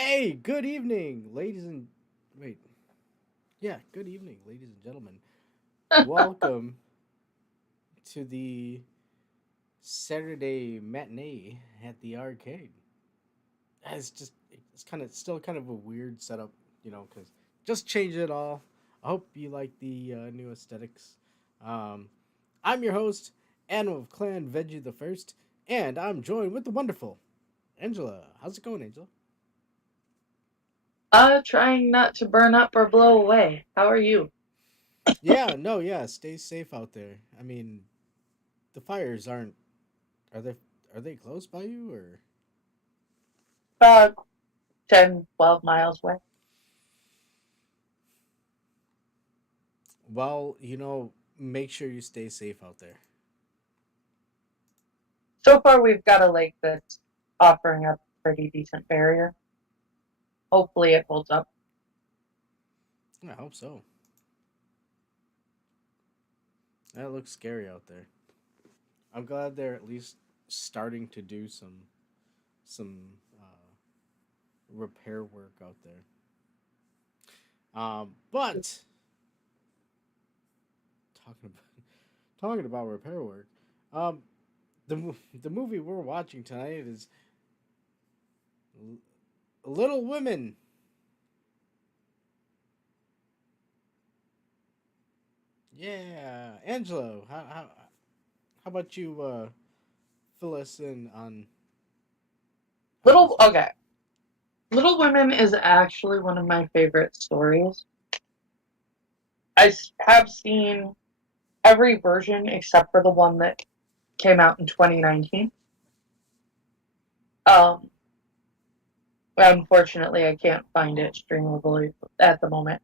Hey, good evening, ladies and wait, good evening, ladies and gentlemen. Welcome to the Saturday matinee at the arcade. It's kind of still kind of a weird setup, because just change it all. I hope you like the new aesthetics. Um, I'm your host, Animal of Clan Veggie the First, and I'm joined with the wonderful Angela. How's it going, Angela? Trying not to burn up or blow away. How are you? Yeah, no, yeah. Stay safe out there. I mean, the fires aren't. Are they? Are they close by you or? About 10, 12 miles away. Well, make sure you stay safe out there. So far, we've got a lake that's offering up a pretty decent barrier. Hopefully, it holds up. I hope so. That looks scary out there. I'm glad they're at least starting to do some repair work out there. But talking about talking about repair work, um, the movie we're watching tonight is Little Women. Yeah, Angelo, how about you fill us in on how this movie? Okay. Little Women is actually one of my favorite stories. Have seen every version except for the one that came out in 2019. Um, Unfortunately, I can't find it streamable at the moment,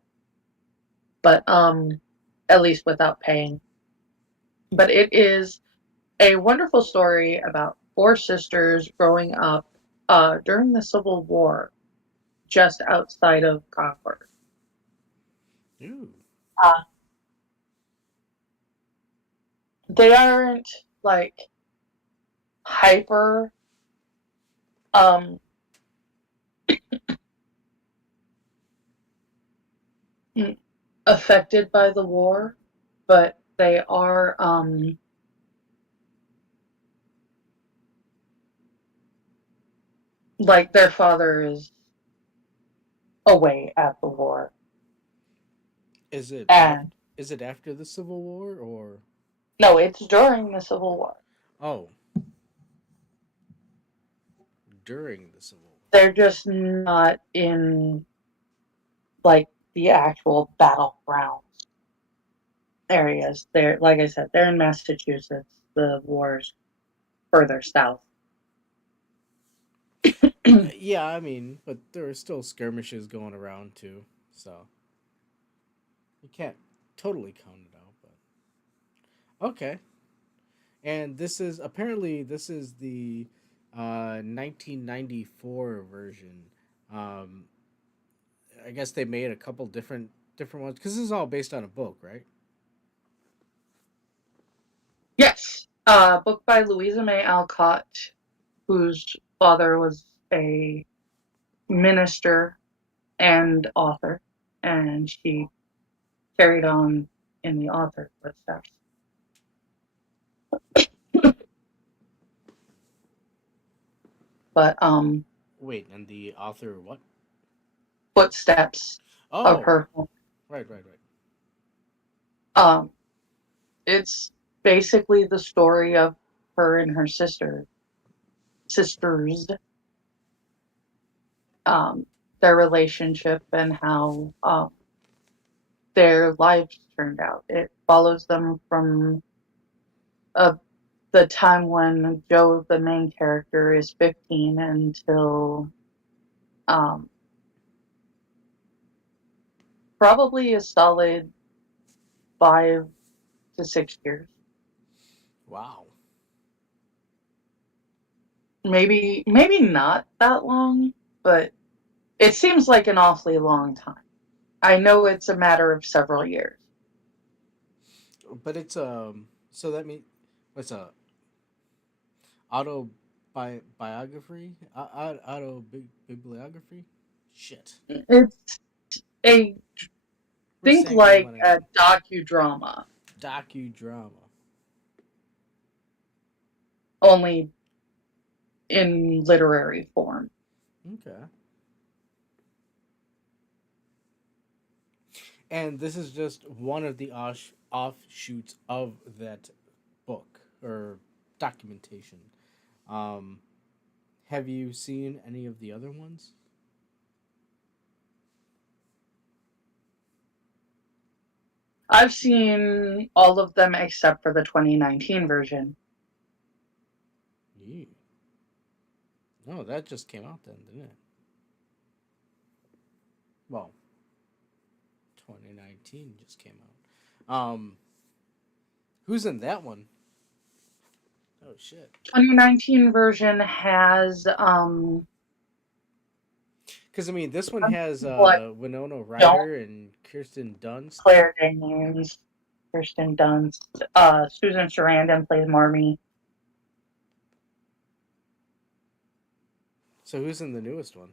but at least without paying. But it is a wonderful story about four sisters growing up during the Civil War just outside of Concord. Ooh, Uh, they aren't like hyper um, affected by the war, but they are like their father is away at the war. is it And is it after the Civil War or? no, it's during the Civil War. Oh, during the Civil War. They're just not in like the actual battleground areas. They're like I said, they're in Massachusetts. The war's further south. Yeah, I mean, but there are still skirmishes going around too, so you can't totally count it out. But okay, and this is the 1994 version. Um, I guess they made a couple different ones because this is all based on a book, right? Yes, book by Louisa May Alcott, whose father was a minister and author, and she carried on in the author footsteps. But Wait, and the author what? footsteps of Oh, her. right. Um, it's basically the story of her and her sisters, um, their relationship and how their lives turned out. It follows them from uh, the time when Joe, the main character, is 15 until um, probably a solid 5 to 6 years. Wow. Maybe not that long, but it seems like an awfully long time. I know it's a matter of several years. But it's so that means what's a auto biography? Auto bibliography? Shit. It's a We're think saying that like one a again. docudrama, Docudrama. only in literary form. Okay. And this is just one of the offshoots of that book or documentation. Um, have you seen any of the other ones? I've seen all of them except for the 2019 version. Yeah. No, that just came out then, didn't it? Well, 2019 just came out. Who's in that one? Oh shit. 2019 version has Because I mean, this one has what Winona don't Ryder and Kirsten Dunst. Claire Danes, Kirsten Dunst, Susan Sarandon plays Marmee. So who's in the newest one?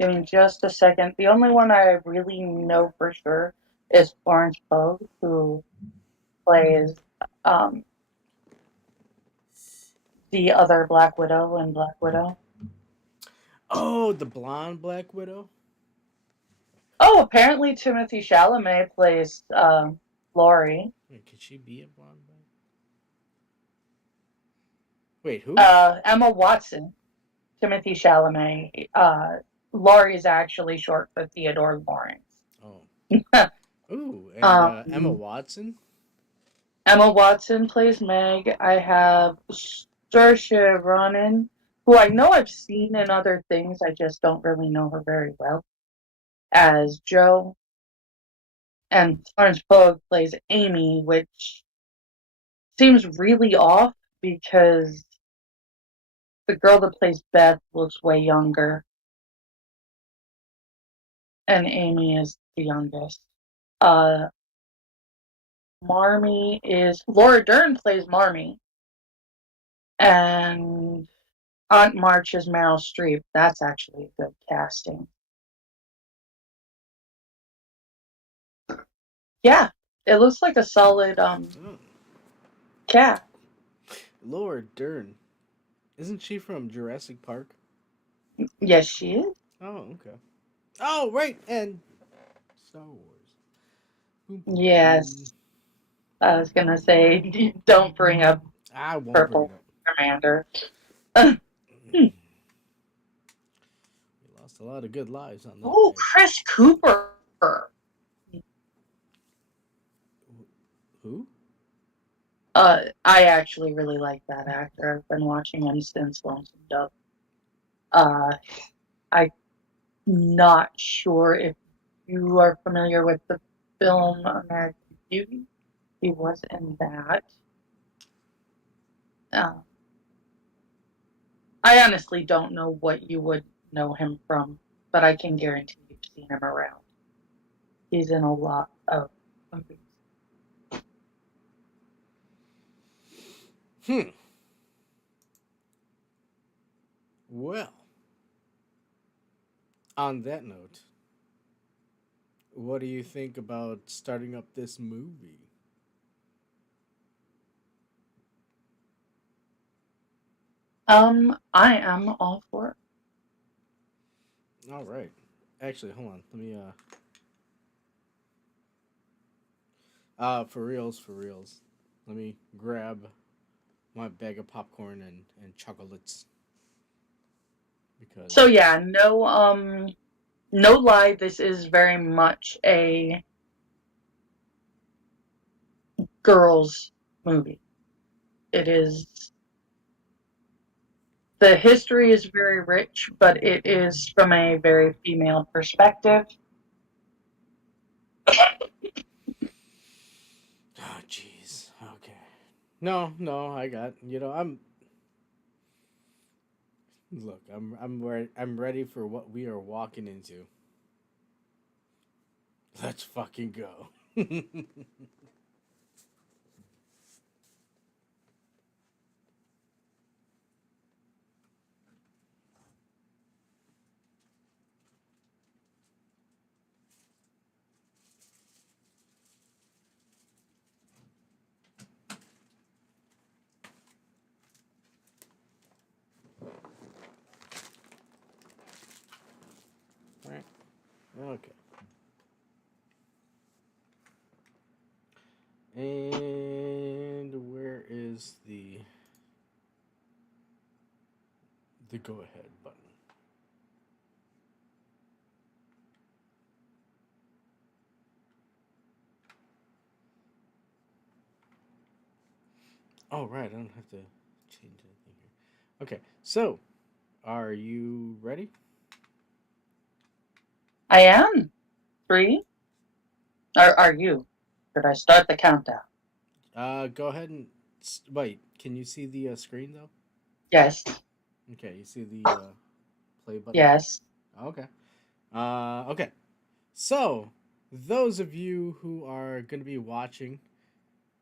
Give me just a second. The only one I really know for sure is Florence Pugh, who plays um, the other Black Widow in Black Widow. Oh, the blonde Black Widow. Oh, apparently Timothy Chalamet plays Laurie. Wait, could she be a blonde? Wait, who? Emma Watson, Timothy Chalamet. Laurie is actually short for Theodore Lawrence. Oh, ooh, and Emma um, Watson. Emma Watson plays Meg. I have Saoirse Ronan, who I know I've seen in other things. I just don't really know her very well, as Joe. And Florence Pugh plays Amy, which seems really off because the girl that plays Beth looks way younger, and Amy is the youngest. Uh, Marmee is Laura Dern plays Marmee, and Aunt March is Meryl Streep. That's actually a good casting. Yeah, it looks like a solid Oh, cat. Laura Dern. Isn't she from Jurassic Park? Yes, she is. Oh, okay. Oh, right, and Star Wars. Boom, boom, boom. Yes, I was gonna say, don't bring up I won't bring it Purple up. Commander. We lost a lot of good lives on that Oh, bad. Chris Cooper. Who? I actually really like that actor. I've been watching him since Lonesome Dove. Uh, I'm not sure if you are familiar with the film American Beauty. He was in that. Uh, I honestly don't know what you would know him from, but I can guarantee you've seen him around. He's in a lot of movies. Hmm. Well, on that note, what do you think about starting up this movie? I am all for it. All right. Actually, hold on. Let me for reals, for reals. Let me grab my bag of popcorn and chocolates So because yeah, no lie, this is very much a girls' movie. It is the history is very rich, but it is from a very female perspective. oh jeez. Okay. No, no, I got. I'm look. I'm ready for what we are walking into. Let's fucking go. Okay. And where is the go ahead button? Oh right, I don't have to change anything here. Okay, so are you ready? I am. Three? Or are you? Should I start the countdown? Go ahead and wait. Can you see the screen though? Yes. Okay, you see the play button. Yes. Okay. Okay. So those of you who are going to be watching,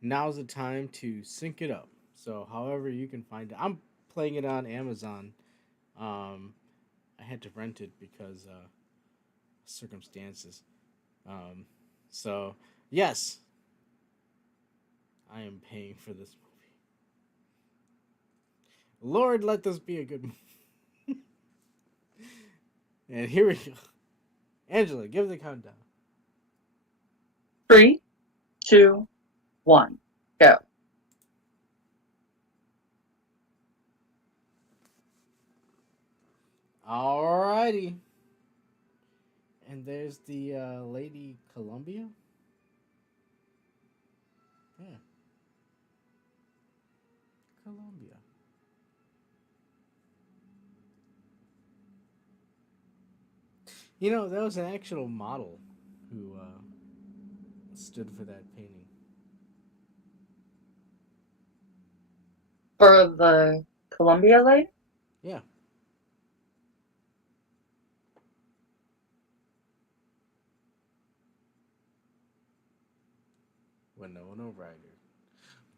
now's the time to sync it up. So however you can find it, I'm playing it on Amazon. Um, I had to rent it because circumstances. Um, so yes, I am paying for this movie. Lord, let this be a good movie. And here we go. Angela, give the countdown. Three, two, one, go. Alrighty. And there's the Lady Columbia. Yeah, Columbia. You know, that was an actual model who stood for that painting. For the Columbia Lake? Yeah, Winona Ryder.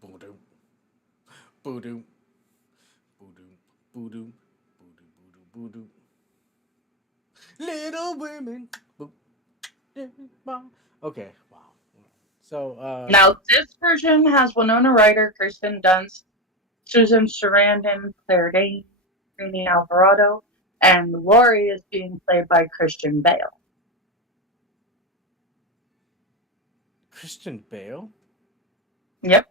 Boo-doo, boo-doo, boo-doo, boo-doo, boo-doo, boo-doo, boo-doo. Little women. Okay, wow. So, Now, this version has Winona Ryder, Kirsten Dunst, Susan Sarandon, Claire Danes, Amy Alvarado, and Laurie is being played by Christian Bale. Christian Bale. Yep.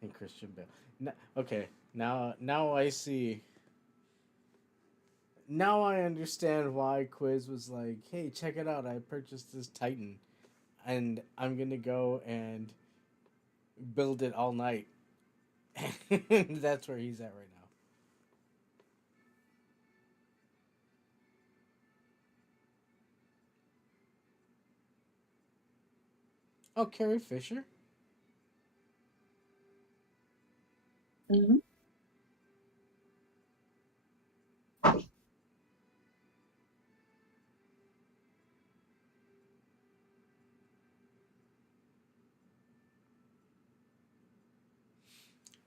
And Christian Bale. Okay, now I see. Now I understand why Quiz was like, "Hey, check it out! I purchased this Titan, and I'm gonna go and build it all night." That's where he's at right now. Oh, Carrie Fisher. Mm-hmm.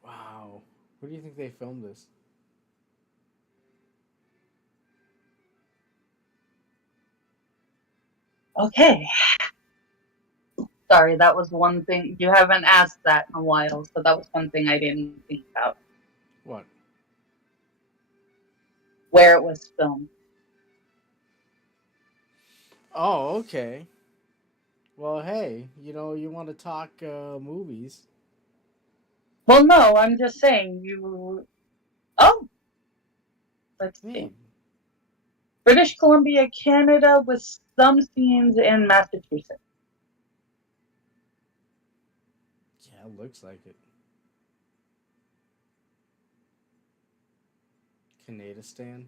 Wow, where do you think they filmed this? Okay. Sorry, that was one thing. You haven't asked that in a while, so that was one thing I didn't think about. What? Where it was filmed. Oh, okay. Well, hey, you want to talk movies? Well, no, I'm just saying you. Oh, let's see. Man, British Columbia, Canada, with some scenes in Massachusetts. yeah, it looks like it. Canadistan.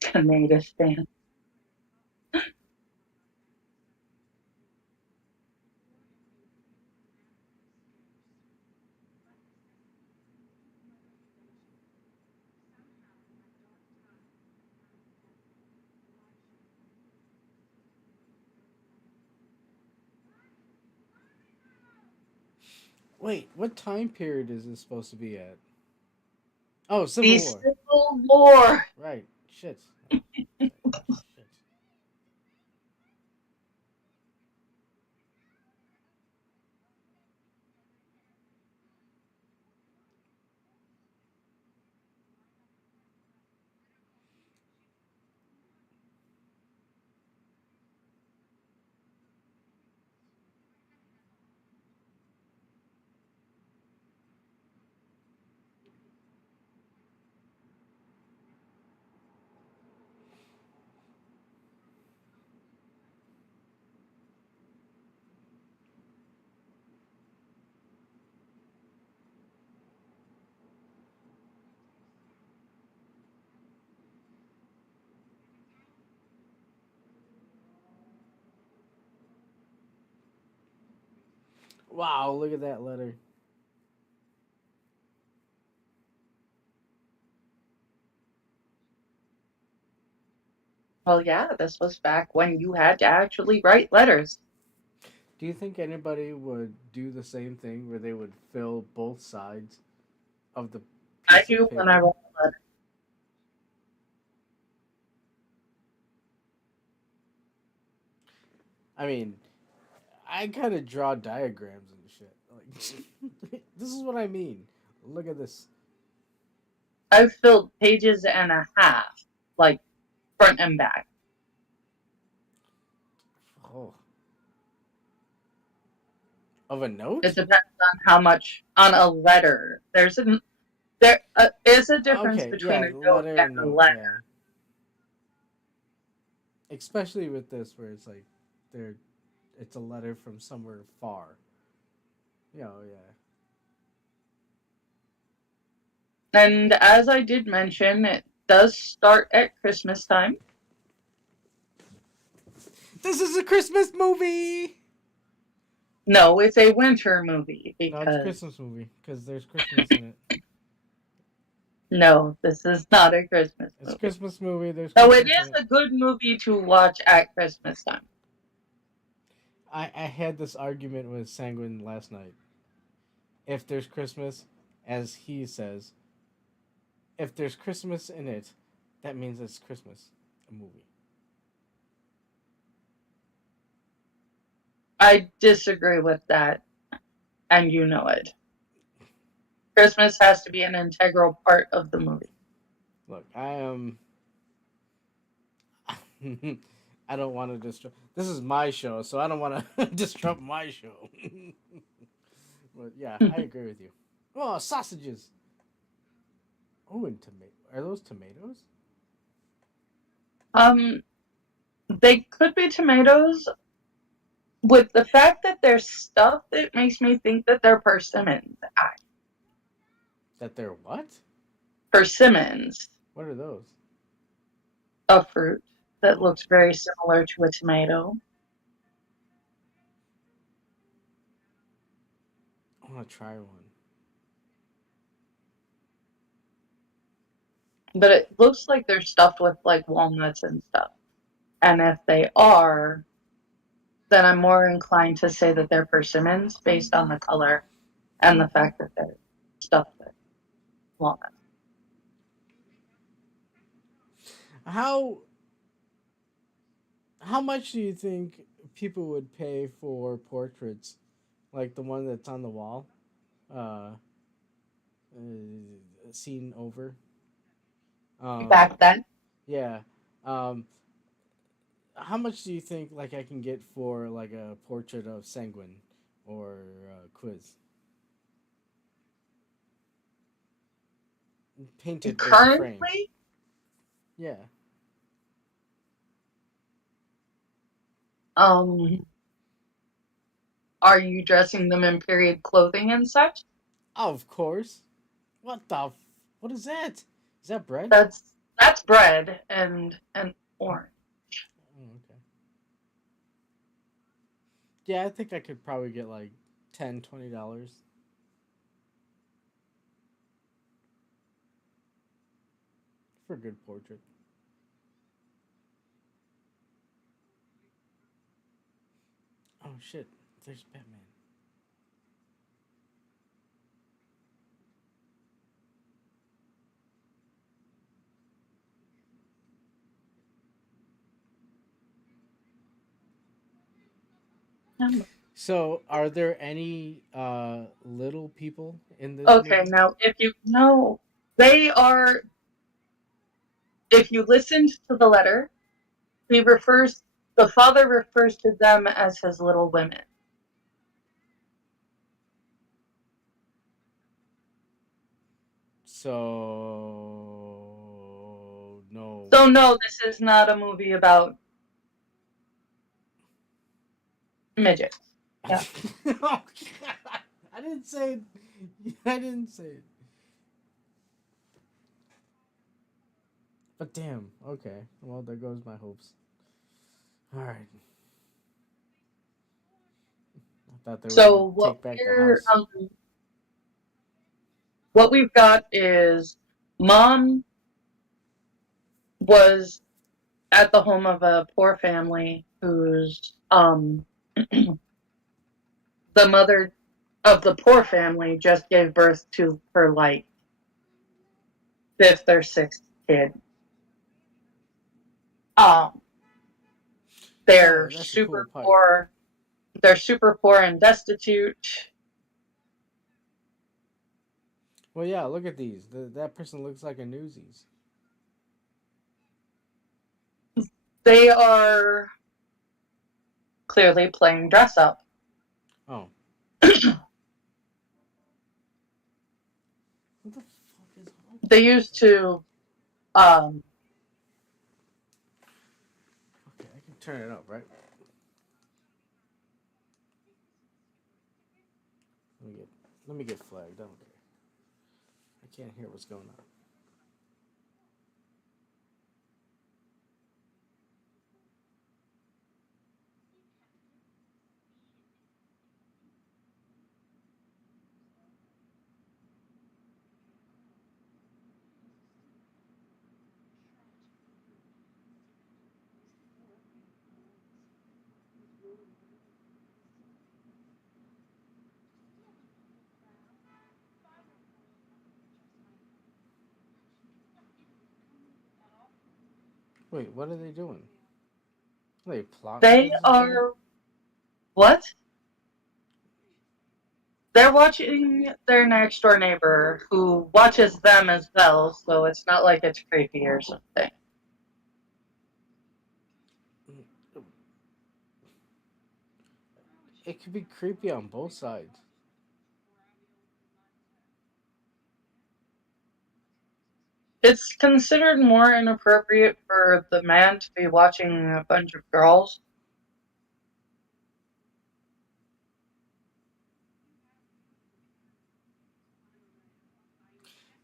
Canada stand. Wait, what time period is this supposed to be at? Oh, The Civil War. Civil War. Right. Shit. Oh, shit. Wow, look at that letter. Well, yeah, this was back when you had to actually write letters. Do you think anybody would do the same thing where they would fill both sides of the I piece of do when I paper? write a letter. I mean, I kind of draw diagrams and shit. Like, this is what I mean. Look at this. I've filled pages and a half, like front and back. Oh, of a It note? depends on how much on a letter. There is a difference Okay, between yeah, a note letter and and a note, letter. yeah. Especially with this, where it's like, there, it's a letter from somewhere far. Yeah. And as I did mention, it does start at Christmas time. This is a Christmas movie. No, it's a winter movie No, it's a because Christmas movie because there's Christmas in it. no, this is not a Christmas It's a movie. Christmas movie. There's Though it Christmas in is it. a good movie to watch at Christmas time. I had this argument with Sanguine last night. If there's Christmas, as he says, if there's Christmas in it, that means it's Christmas, a movie. I disagree with that, and you know it. Christmas has to be an integral part of the movie. Look, I am. I don't want to disrupt. This is my show, so I don't want to disrupt my show. But yeah, I agree with you. Oh, sausages. Oh, and tomato. Are those tomatoes? um, they could be tomatoes. With the fact that they're stuffed, it makes me think that they're persimmons. That they're what? Persimmons, What are those? a fruit that Oh, looks very similar to a tomato, I want to try one. but it looks like they're stuffed with like walnuts and stuff. And if they are, then I'm more inclined to say that they're persimmons based on the color and the fact that they're stuffed with walnuts. How how much do you think people would pay for portraits like the one that's on the wall? Uh, seen over. Um, Back then, yeah. Um, how much do you think like I can get for like a portrait of Sanguine or Quiz painted with a frame? currently, Yeah. um, are you dressing them in period clothing and such? Of course. What the? What is that? Is that bread? That's bread and orange. Oh, okay. Yeah, I think I could probably get like $10, $20 for a good portrait. Oh shit! There's Batman. So, are there any little people in this Okay, movie? now if you know, they are, if you listened to the letter, he refers, the father refers to them as his little women. So, no. So, no, this is not a movie about midgets. Yeah. Oh, God. I didn't say it. I didn't say it. But damn. Okay. Well, there goes my hopes. All right. Thought they were gonna So what take back the we're house. what we've got is mom was at the home of a poor family whose the mother of the poor family just gave birth to her like fifth or sixth kid. Um, Yeah, they're that's the cool super part. poor. They're super poor and destitute. Well, yeah, look at these. That person looks like a Newsies. They are clearly playing dress up. Oh, what the fuck is all They used to um, Okay, I can turn it up, right? Let me get let me get flagged. I don't care. I can't hear what's going on. Wait, what are they doing? Are they plotting they against each other? are what? They're watching their next door neighbor who watches them as well, so it's not like it's creepy or something. It could be creepy on both sides. It's considered more inappropriate for the man to be watching a bunch of girls.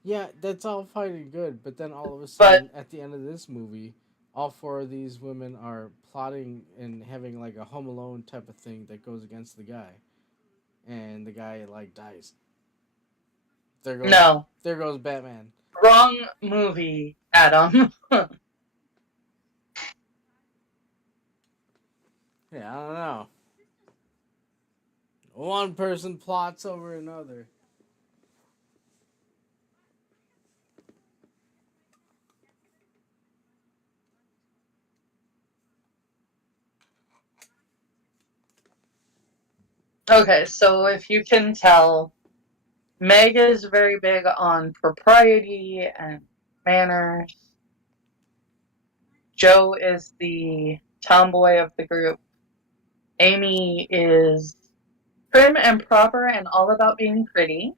Yeah, that's all fine and good, but then all of a But sudden, at the end of this movie, all four of these women are plotting and having like a Home Alone type of thing that goes against the guy, and the guy like dies. There goes, no, there goes Batman. wrong movie, Adam. Yeah, I don't know. One person plots over another. Okay, so if you can tell, Meg is very big on propriety and manners. Joe is the tomboy of the group. Amy is prim and proper and all about being pretty.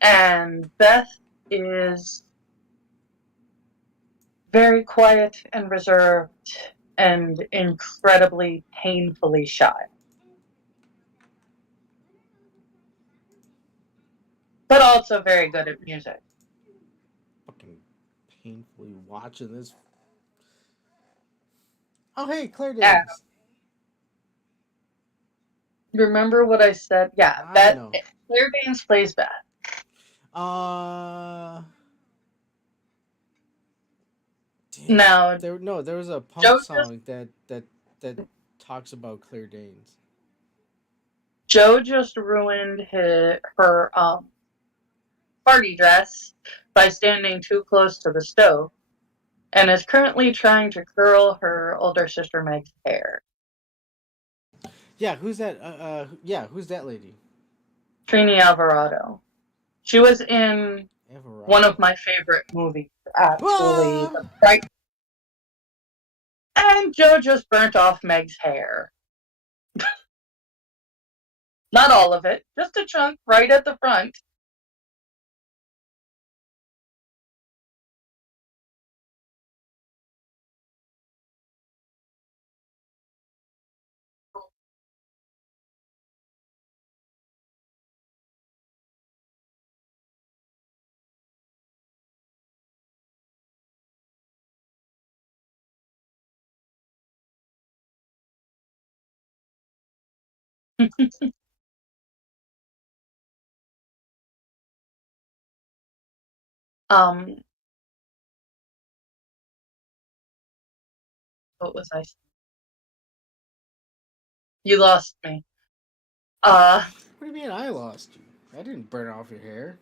And Beth is very quiet and reserved and incredibly painfully shy, but also very good at music. Fucking painfully watching this. Oh hey, Claire And Danes. remember what I said? Yeah, I Beth. know. Claire Danes plays Beth. Uh, damn. Now, There no, there was a punk Joe just song that talks about Claire Danes. Joe just ruined her party dress by standing too close to the stove, and is currently trying to curl her older sister Meg's hair. Yeah, who's that? Yeah, who's that lady? Trini Alvarado. She was in one of Everado. my favorite movies, actually, Ah! The Fright. And Joe just burnt off Meg's hair. Not all of it, just a chunk right at the front. Um, what was I? You lost me. Uh, What do you mean I lost you? I didn't burn off your hair.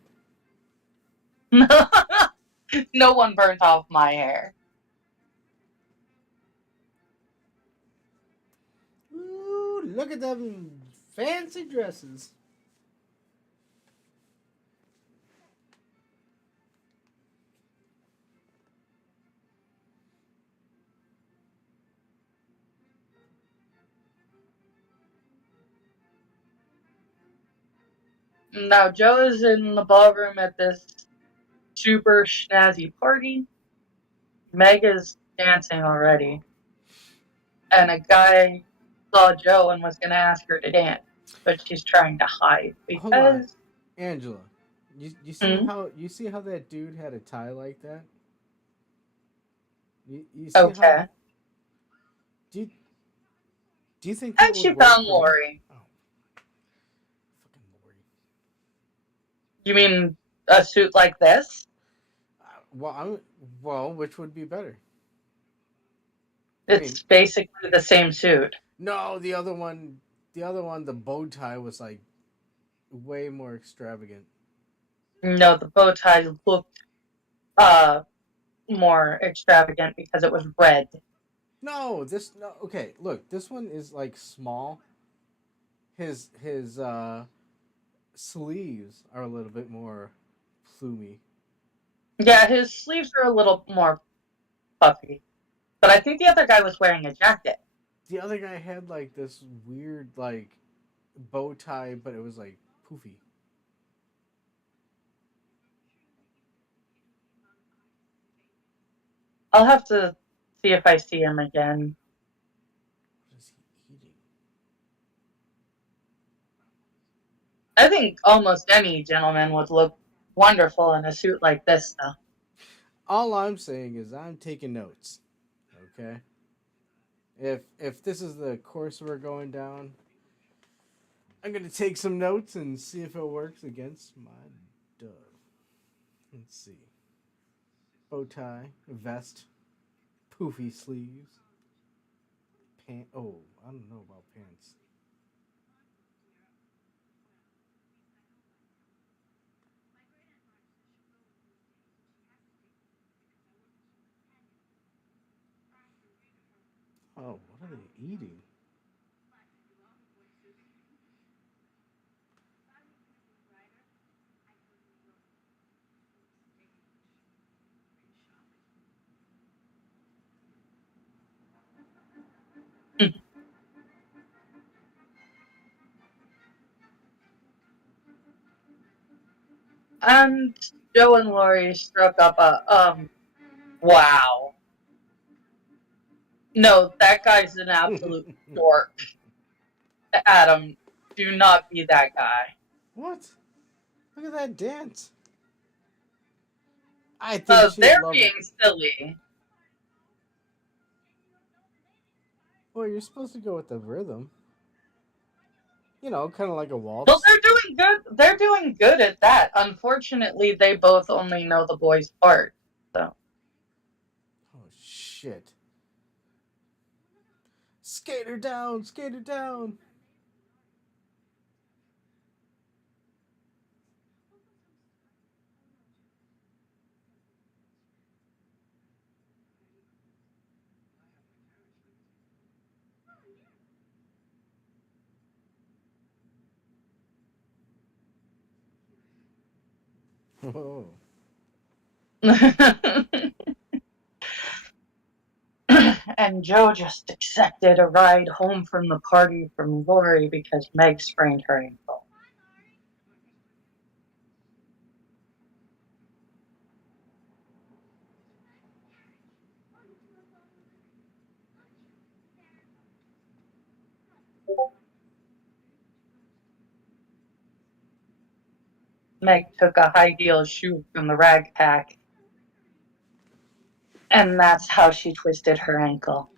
no one burnt off my hair. Ooh, look at them fancy dresses. Now Joe is in the ballroom at this super snazzy party. Meg is dancing already, and a guy saw Joe and was going to ask her to dance, but she's trying to hide Hold on, because. Angela. You see Hmm, how that dude had a tie like that? You see how okay. do you, do you think that And would she work found for me? Lori. Oh, fucking Lori. You mean a suit like this? Well, well, which would be better? I mean, It's basically the same suit. no, the other one, the bow tie was like way more extravagant. No, the bow tie looked uh more extravagant because it was red. No, this no. Okay, look, this one is like small. His sleeves are a little bit more plumy. Yeah, his sleeves are a little more puffy. But I think the other guy was wearing a jacket. The other guy had like this weird like bow tie, but it was like poofy. I'll have to see if I see him again. What is he eating? I think almost any gentleman would look wonderful in a suit like this, though. All I'm saying is I'm taking notes. Okay. If this is the course we're going down, I'm gonna take some notes and see if it works against my dove. Let's see. Bow tie, vest, poofy sleeves, pant. Oh, I don't know about pants. Oh, what are they eating? And Joe and Lori struck up a wow. No, that guy's an absolute dork. Adam, do not be that guy. What? Look at that dance. I think she'd They're love it. being silly. Well, you're supposed to go with the rhythm. You know, kind of like a Well, waltz. they're doing good. They're doing good at that. Unfortunately, they both only know the boys' part. So, Oh shit! Skater down, skater down. Oh. and Joe just accepted a ride home from the party from Lori because Meg sprained her ankle. Meg took a high heel shoe from the rag pack, and that's how she twisted her ankle.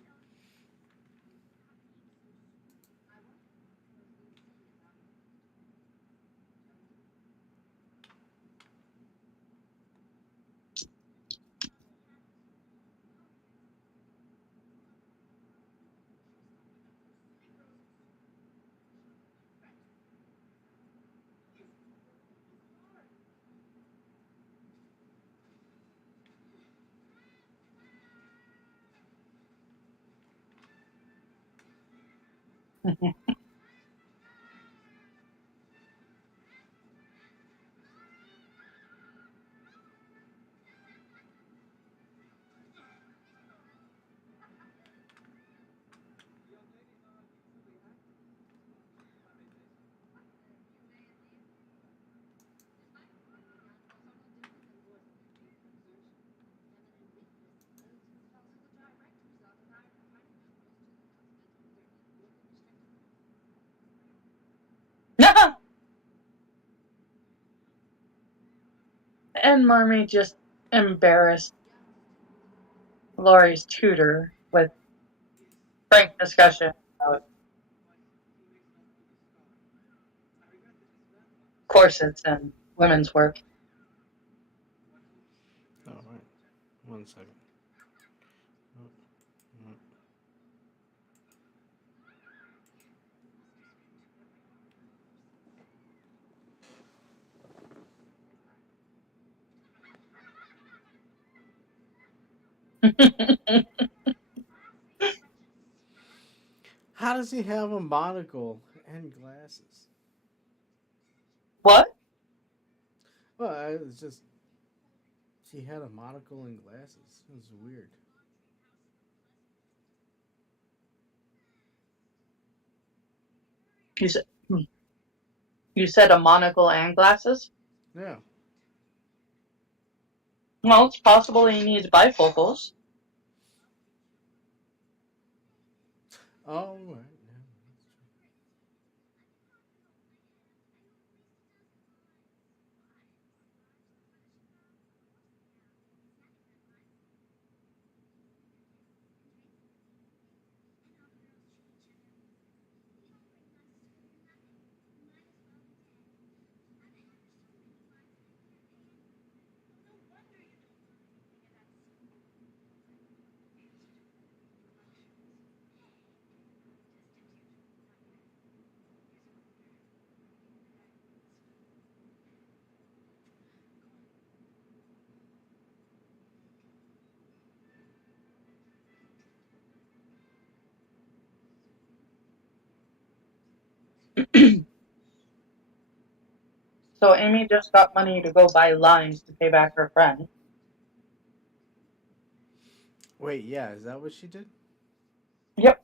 And Marmee just embarrassed Laurie's tutor with frank discussion about corsets and women's work. All right. One second. Oh, mm. How does he have a monocle and glasses? What? Well, it's just he had a monocle and glasses. It was weird. You said you said a monocle and glasses? Yeah. Well, it's possible he needs bifocals. Oh, right. Yeah. So Amy just got money to go buy lines to pay back her friend. Wait, yeah. Is that what she did? Yep.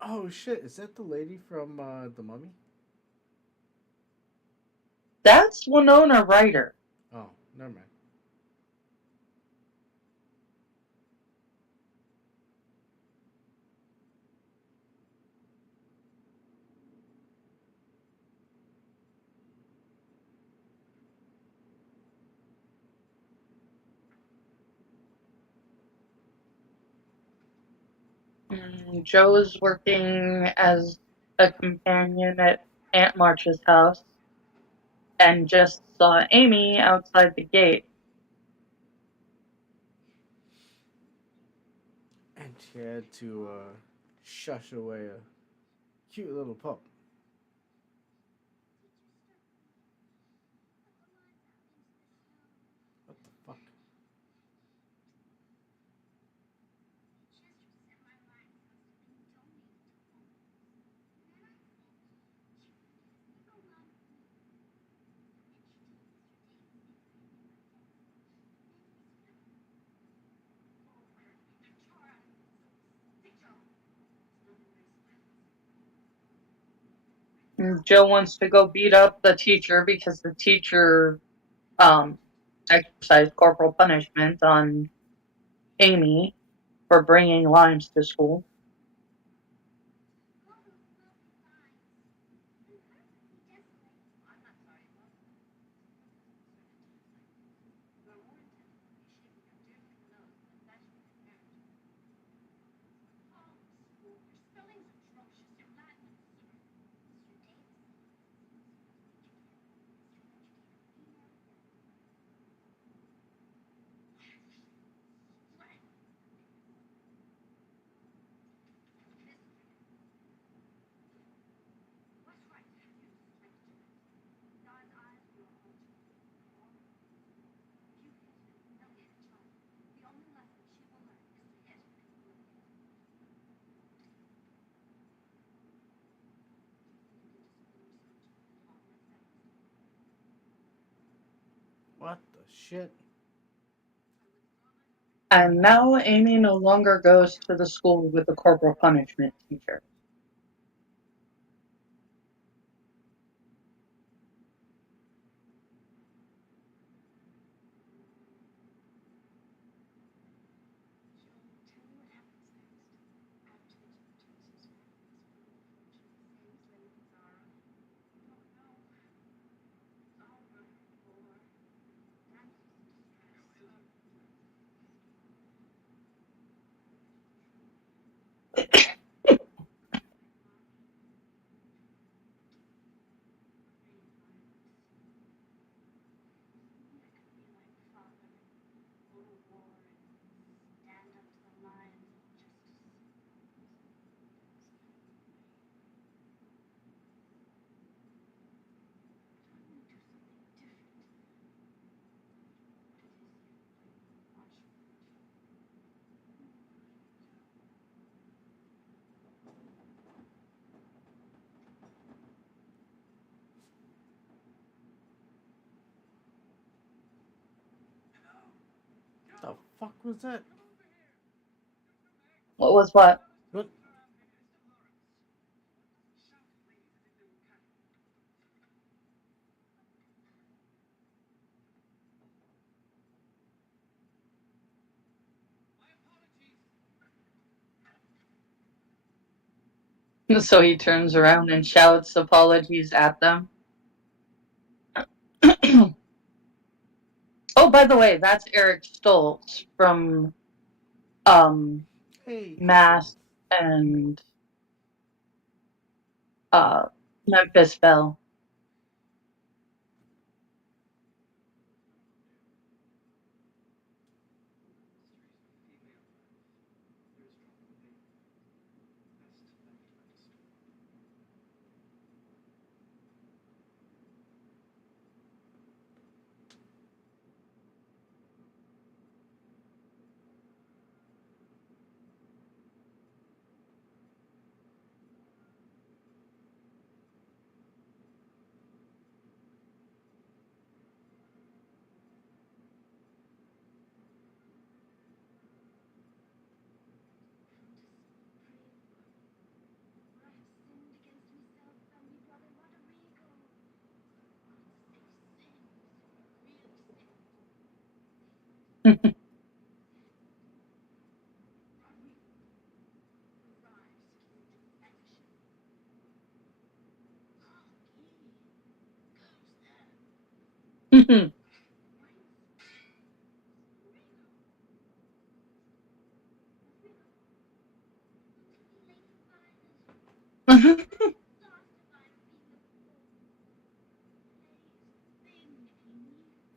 Oh shit! Is that the lady from the Mummy? That's Winona Ryder. Oh, never mind. Joe's working as a companion at Aunt March's house and just saw Amy outside the gate. And she had to shush away a cute little pup. What the fuck? Joe wants to go beat up the teacher because the teacher um, exercised corporal punishment on Amy for bringing limes to school. What the shit? And now Amy no longer goes to the school with the corporal punishment teacher. The fuck was that? What was what? What? So he turns around and shouts apologies at them. Oh, by the way, that's Eric Stoltz from um, Hey, Mass and uh, Memphis Belle.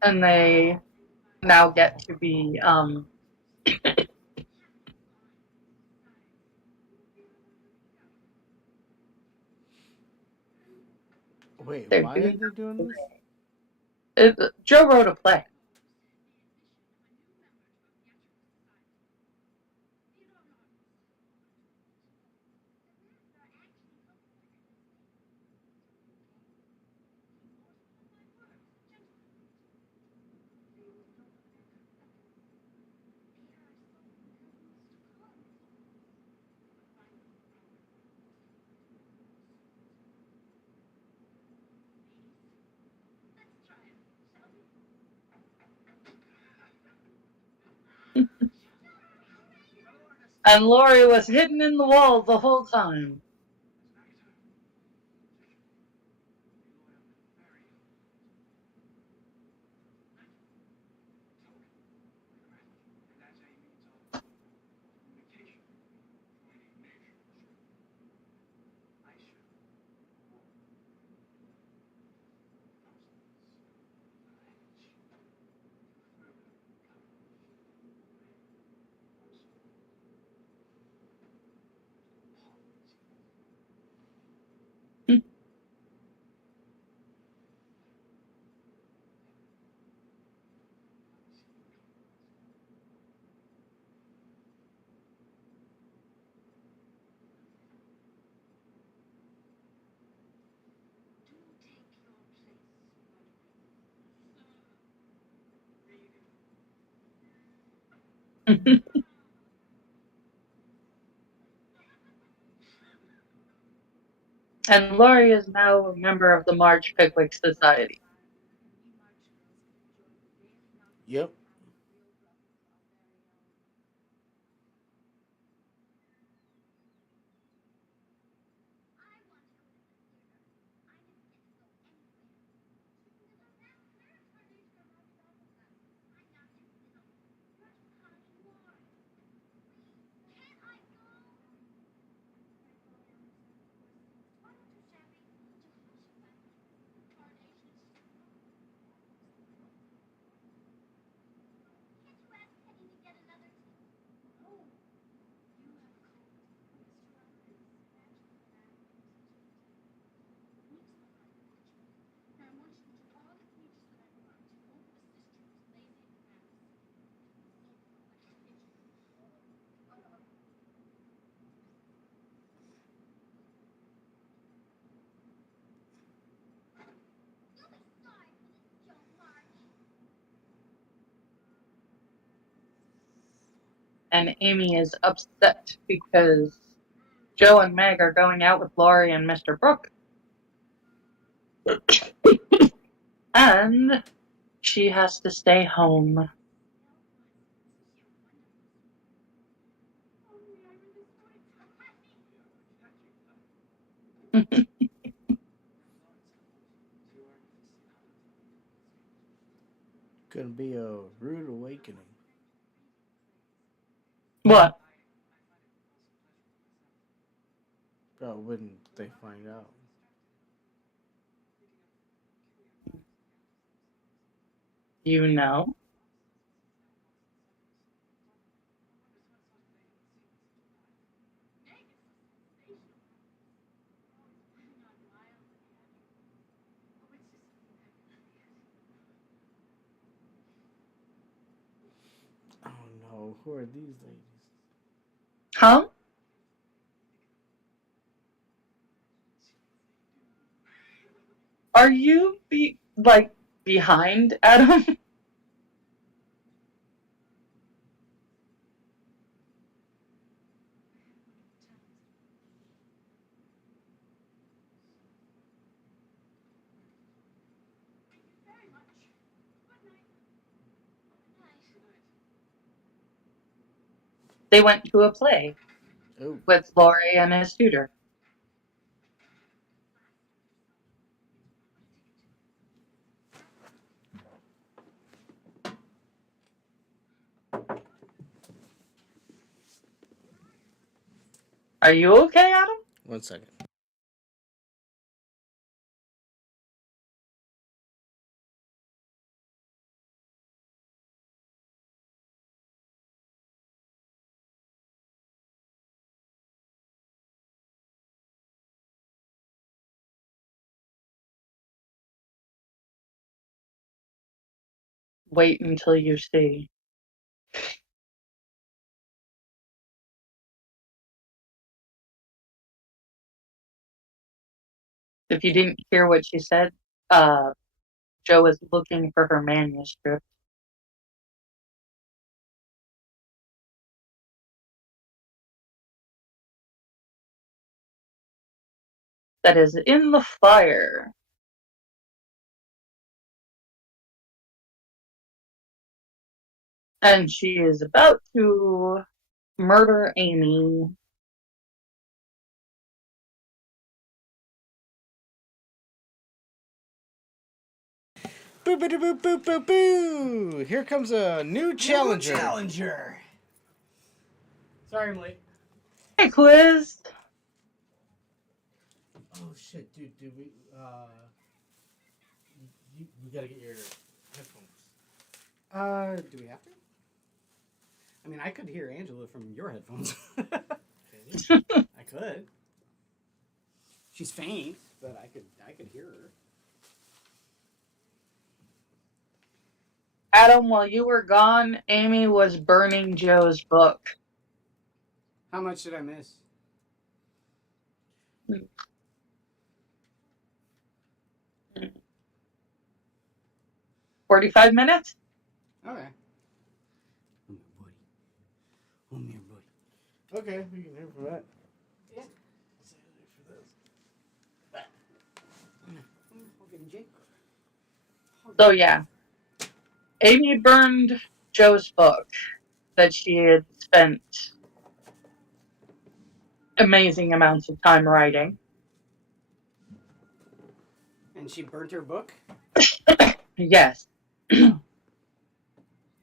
And they now get to be wait, they're why are doing they doing this? Joe wrote a play. And Lori was hidden in the wall the whole time. And Laurie is now a member of the Marge Pickwick Society. Yep. And Amy is upset because Joe and Meg are going out with Laurie and Mr. Brooke. And she has to stay home. Gonna be a rude awakening. What? Bro, when they find out. You know? Oh no, who are these ladies? Huh? Are you behind, Adam? They went to a play Oh, with Laurie and his tutor. Are you okay, Adam? 1 second. Wait until you see. If you didn't hear what she said, Joe is looking for her manuscript. That is in the fire. And she is about to murder Amy. Boo boo boo boo boo boo! Here comes a new challenger. Sorry, I'm late. Hey, quiz. Oh shit, dude, we gotta get your headphones. Do we have to? I mean, I could hear Angela from your headphones. I could. She's faint, but I could hear her. Adam, while you were gone, Amy was burning Joe's book. How much did I miss? 45 minutes? Okay. Oh, my buddy. Okay, we can hear for that. Yeah. I'll give him Jake. So yeah, Amy burned Joe's book that she had spent amazing amounts of time writing. And she burnt her book? Yes.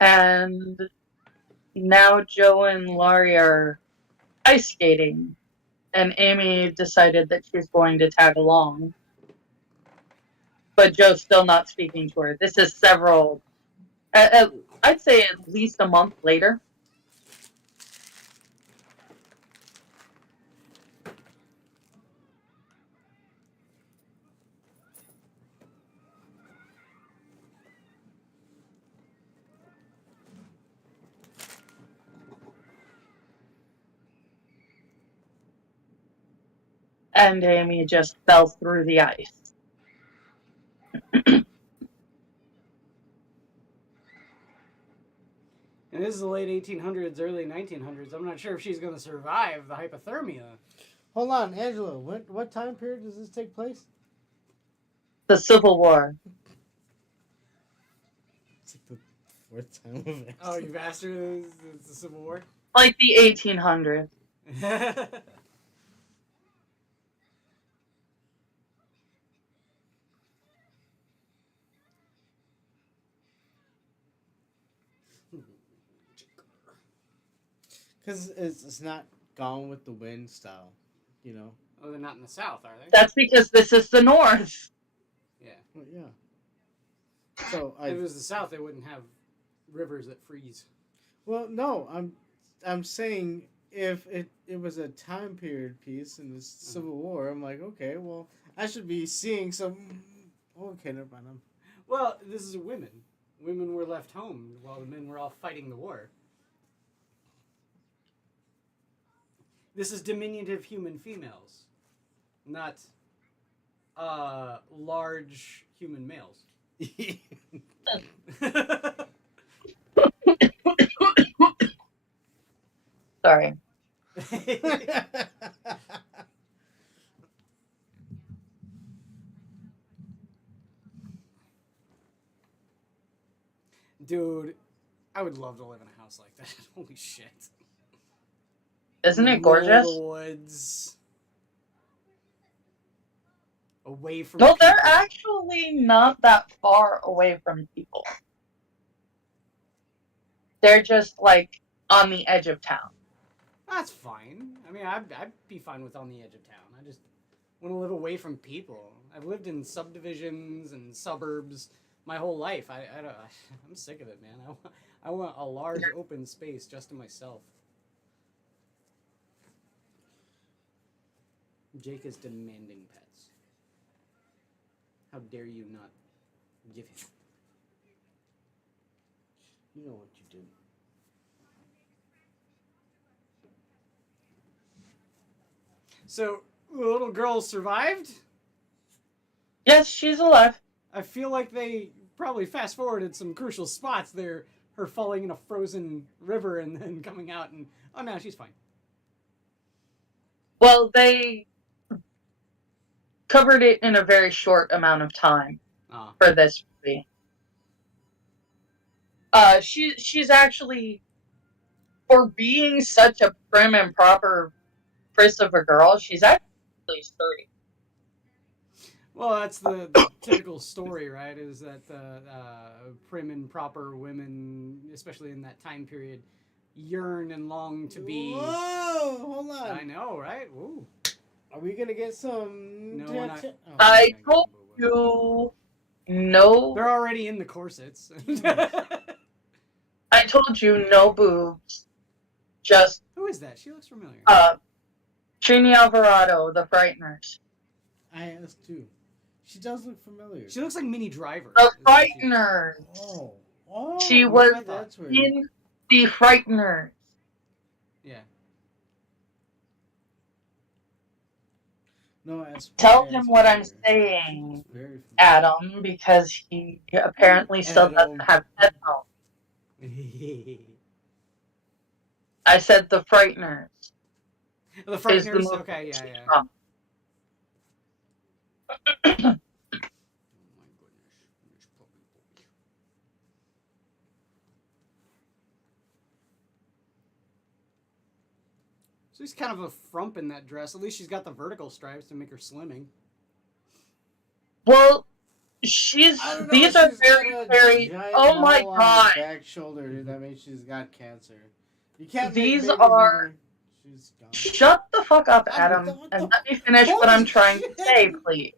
And now Joe and Laurie are ice skating, and Amy decided that she's going to tag along. But Joe's still not speaking to her. This is several, I'd say at least a month later. And Amy just fell through the ice. And this is the late 1800s, early 1900s. I'm not sure if she's going to survive the hypothermia. Hold on, Angela. What time period does this take place? The Civil War. It's like the fourth time I've asked. Oh, you've asked her it's the Civil War? Like the 1800s. Because it's not Gone with the Wind style, you know? Oh, they're not in the South, are they? That's because this is the North. Yeah. Well, yeah. So If it was the South, they wouldn't have rivers that freeze. Well, no, I'm saying if it was a time period piece in the Civil War, I'm like, okay, well, I should be seeing some. Okay, never mind. Well, this is women. Women were left home while the men were all fighting the war. This is diminutive human females, not large human males. Sorry. Dude, I would love to live in a house like that. Holy shit. Isn't it Middle of gorgeous? the woods. Away from No, people. they're actually not that far away from people. They're just like on the edge of town. That's fine. I mean, I'd be fine with on the edge of town. I just want to live away from people. I've lived in subdivisions and suburbs my whole life. I'm sick of it, man. I want a large open space just to myself. Jake is demanding pets. How dare you not give him? You know what you did. So, the little girl survived? Yes, she's alive. I feel like they probably fast forwarded some crucial spots there. Her falling in a frozen river and then coming out and, oh no, she's fine. Well, they covered it in a very short amount of time for this movie. She's actually, for being such a prim and proper priss of a girl, she's actually sturdy. Well, that's the typical story, right? Is that prim and proper women, especially in that time period, yearn and long to be. Whoa, hold on. I know, right? Ooh. Are we gonna get some? No, we're not. I told you no. They're already in the corsets. I told you no boobs. Just Who is that? She looks familiar. Trini Alvarado, The Frighteners. I asked too. She does look familiar. She looks like Minnie Driver. The Frighteners. Oh. She was that's weird. in The Frighteners. Yeah. No, Tell him what I'm saying, Adam, because he apparently still doesn't have headphones. I said The Frighteners. The is the Frighteners? movie Okay, she's yeah. from. Oh my goodness. Which puppy boy? So he's kind of a frump in that dress. At least she's got the vertical stripes to make her slimming. Well, I don't know. these are She's very, got a very, giant oh my mole on her god. back shoulder. That means she's got cancer. You can't make These babies are, with her. She's gone. shut the fuck up, I'm Adam, what and the let me finish what I'm holy trying to shit! say, please.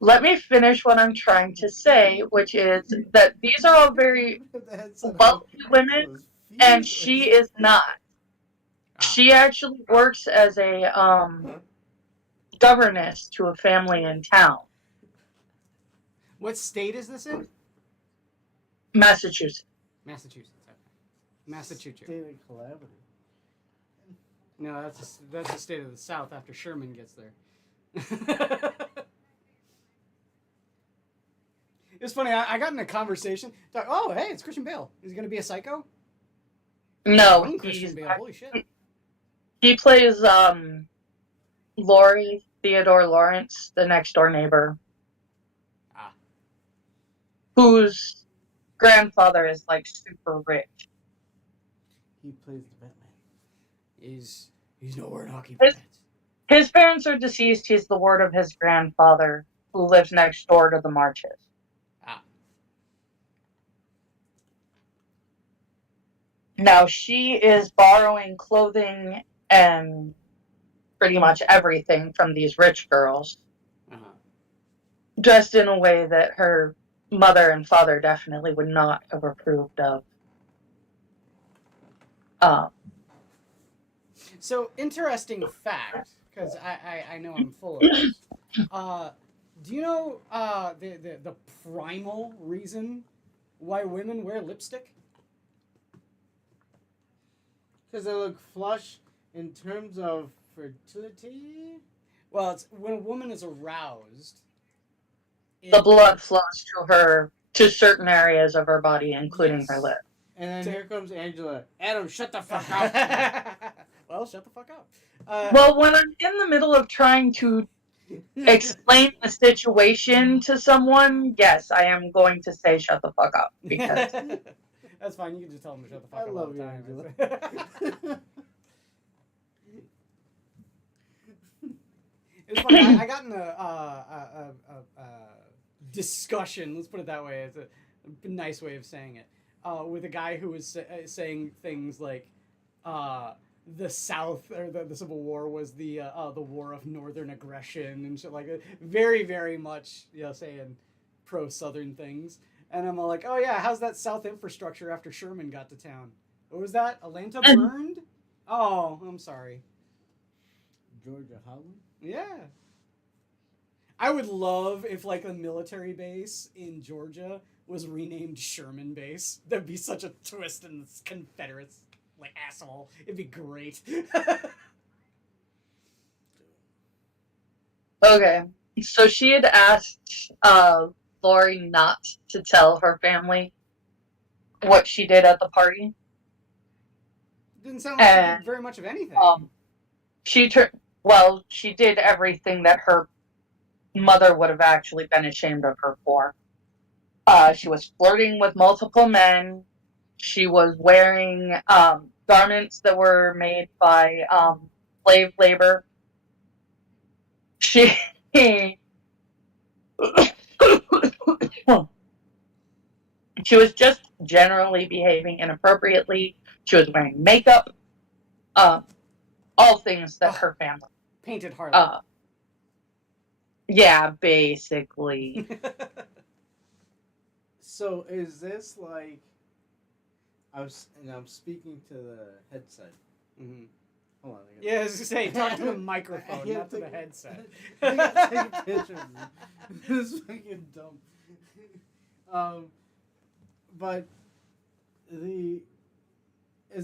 Let me finish what I'm trying to say, which is that these are all very The headset wealthy women, was and feverish. she is not. She actually works as a governess to a family in town, What state is this in? Massachusetts. Massachusetts. Okay. Massachusetts. State of calamity. No, that's the state of the South after Sherman gets there. It's funny. I got in a conversation. Thought, oh, hey, it's Christian Bale. Is he going to be a psycho? No, Young Christian Bale. Holy shit. he plays Laurie Theodore Lawrence, the next door neighbor, whose grandfather is like super rich. He plays the Batman. He's nowhere in hockey. His parents are deceased. He's the ward of his grandfather, who lives next door to the Marches. Now she is borrowing clothing and pretty much everything from these rich girls, dressed in a way that her mother and father definitely would not have approved of. So, interesting fact, because I know I'm full of this. Do you know the primal reason why women wear lipstick? Because they look flush in terms of fertility. Well, it's when a woman is aroused. The blood flows to certain areas of her body, including her lips. And then here comes Angela. Adam, shut the fuck up. Well, shut the fuck up. Well, when I'm in the middle of trying to explain the situation to someone, yes, I am going to say shut the fuck up. Because that's fine. You can just tell them to shut the fuck I up love all the you, time. Angela. It's funny. I got in a discussion. Let's put it that way. It's a nice way of saying it. With a guy who was saying things like, the South or the Civil War was the war of Northern aggression and shit like that. Very, very much, saying pro-Southern things. And I'm all like, oh yeah, how's that South infrastructure after Sherman got to town? What was that? Atlanta burned? Oh, I'm sorry. Georgia Holland? Yeah. I would love if like a military base in Georgia was renamed Sherman Base. That'd be such a twist in this Confederates like asshole. It'd be great. okay, so she had asked Laurie not to tell her family what she did at the party. Didn't sound like she did very much of anything. She did everything that her mother would have actually been ashamed of her for. She was flirting with multiple men. She was wearing garments that were made by slave labor. She was just generally behaving inappropriately. She was wearing makeup. All things that her family painted Harley. Yeah, basically. So is this like I'm speaking to the headset. Mm-hmm. Hold on. Yeah, I was gonna say, talk to the microphone, not to the headset. I gotta take a picture of me. This is fucking dumb. But is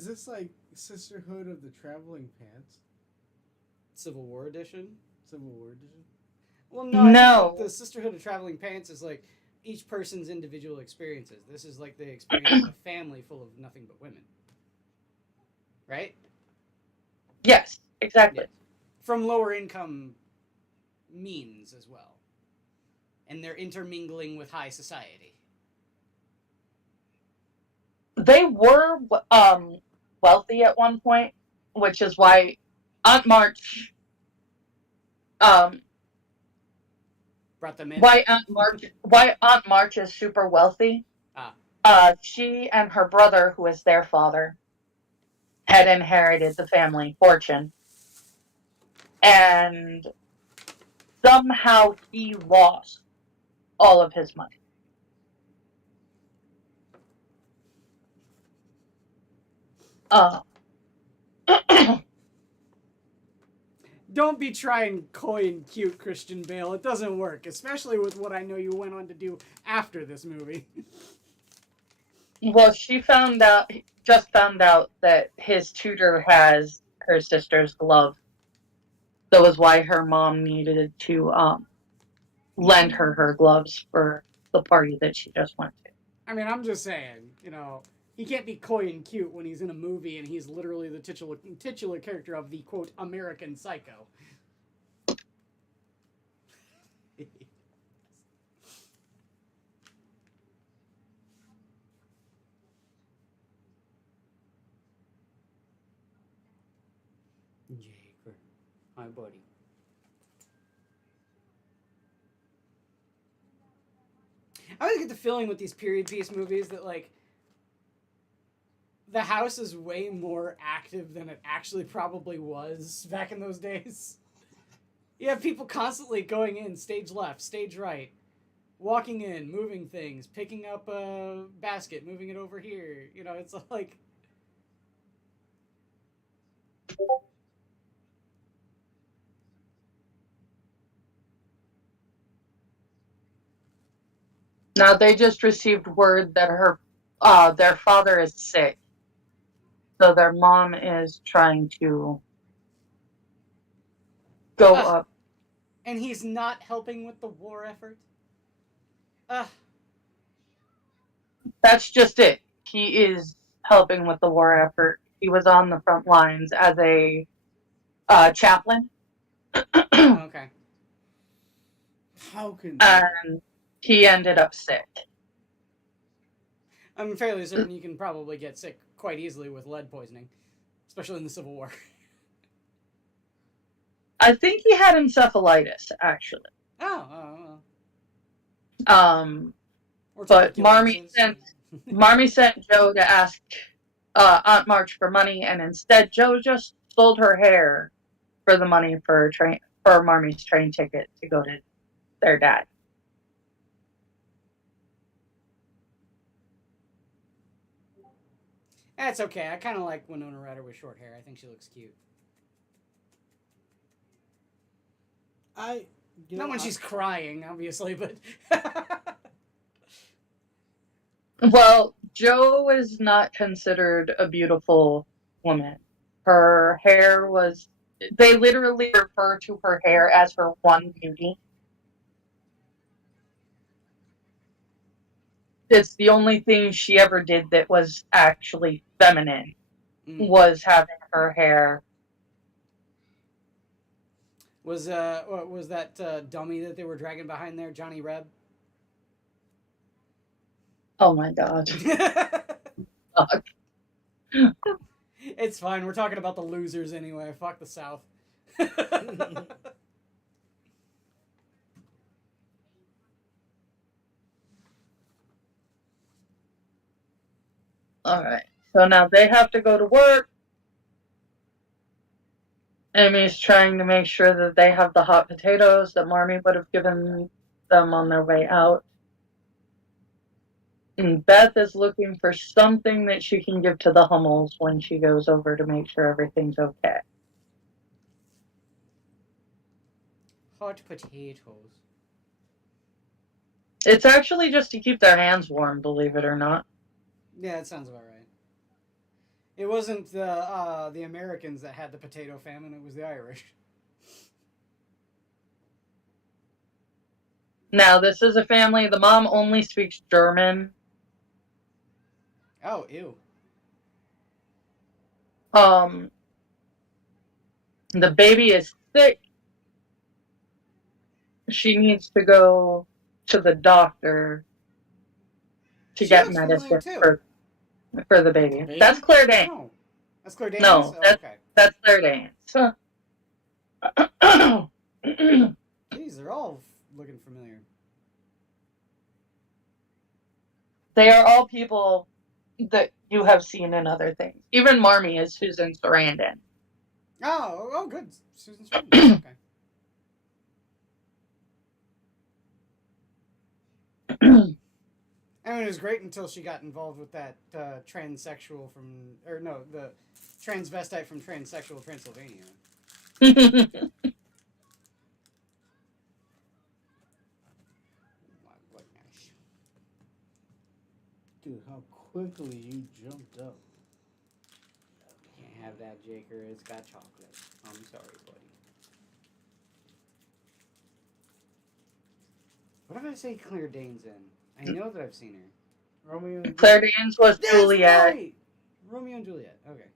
this like Sisterhood of the Traveling Pants? Civil War edition? Civil War edition? Well, no. The Sisterhood of Traveling Pants is like each person's individual experiences. This is like the experience of a family full of nothing but women. Right? Yes, exactly. Yes. From lower income means as well. And they're intermingling with high society. They were wealthy at one point, which is why Aunt March um Brought them in. why Aunt March is super wealthy. Ah. She and her brother, who is their father, had inherited the family fortune, and somehow he lost all of his money. Uh, Don't be trying coy and cute, Christian Bale. It doesn't work, especially with what I know you went on to do after this movie. well, just found out that his tutor has her sister's glove. That was why her mom needed to lend her gloves for the party that she just went to. I mean, I'm just saying, he can't be coy and cute when he's in a movie and he's literally the titular character of the quote American Psycho. Jaker, hi buddy. I always get the feeling with these period piece movies that like the house is way more active than it actually probably was back in those days. You have people constantly going in stage left, stage right, walking in, moving things, picking up a basket, moving it over here. It's like. Now they just received word that their father is sick, so their mom is trying to go Ugh, up. and he's not helping with the war effort. Ugh. That's just it. He is helping with the war effort. He was on the front lines as a chaplain, Okay. How can and he ended up sick. I'm fairly certain you can probably get sick quite easily with lead poisoning, especially in the Civil War. I think he had encephalitis, actually. Oh. Or But tuberculosis. Marmy sent Joe to ask Aunt March for money, and instead Joe just sold her hair for the money for Marmy's train ticket to go to their dad. That's okay. I kind of like Winona Ryder with short hair. I think she looks cute. Not when she's crying, obviously, but. Well, Jo is not considered a beautiful woman. Her hair was. They literally refer to her hair as her one beauty. It's the only thing she ever did that was actually feminine, was having her hair. Was that dummy that they were dragging behind there, Johnny Reb? Oh my god. It's fine. We're talking about the losers anyway. Fuck the South. Alright. So now they have to go to work. Amy's trying to make sure that they have the hot potatoes that Marmy would have given them on their way out. And Beth is looking for something that she can give to the Hummels when she goes over to make sure everything's okay. Hot potatoes. It's actually just to keep their hands warm, believe it or not. Yeah, that sounds about right. It wasn't the Americans that had the potato famine, it was the Irish. Now, this is a family, the mom only speaks German. Oh, ew. The baby is sick. She needs to go to the doctor to She get looks familiar medicine too. for the baby. Baby? That's Claire Danes. Oh, that's Claire Danes. No, Oh, okay. that's Claire Danes. Jeez, they're all looking familiar. They are all people that you have seen in other things. Even Marmee is Susan Sarandon. Oh, good. Susan Sarandon. Okay. I mean, it was great until she got involved with that transsexual the transvestite from Transsexual Transylvania. My goodness. Dude, how quickly you jumped up. Can't have that, Jaker. It's got chocolate. I'm sorry, buddy. What did I say Claire Danes in? I know that I've seen her. Romeo and Claire Juliet. Danes was That's Juliet. right! Romeo and Juliet. Okay.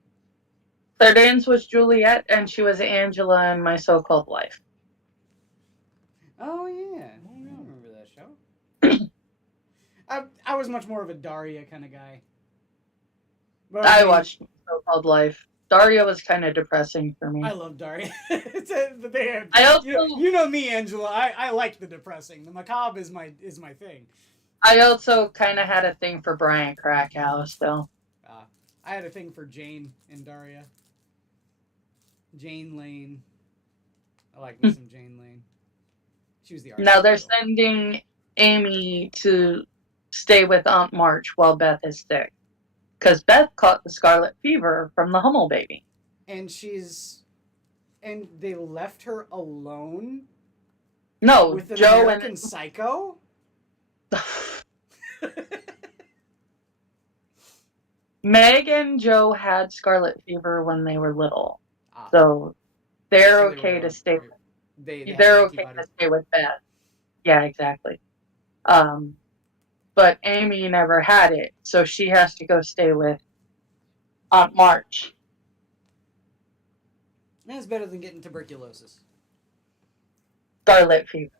Claire Danes was Juliet, and she was Angela in My So-Called Life. Oh, yeah. I remember that show. I was much more of a Daria kind of guy. But I watched My So-Called Life. Daria was kind of depressing for me. I love Daria. I also, you know me, Angela. I like the depressing. The macabre is my thing. I also kind of had a thing for Brian Krakow still. I had a thing for Jane and Daria. Jane Lane. I like me some Jane Lane. She was the artist. Now they're sending Amy to stay with Aunt March while Beth is sick. Because Beth caught the scarlet fever from the Hummel baby. And they left her alone? No, with an Joe American Psycho? Meg and Joe had scarlet fever when they were little. So they're okay to stay with they're okay to stay with Beth. Yeah, exactly. But Amy never had it, so she has to go stay with Aunt March. That's better than getting tuberculosis. Scarlet fever.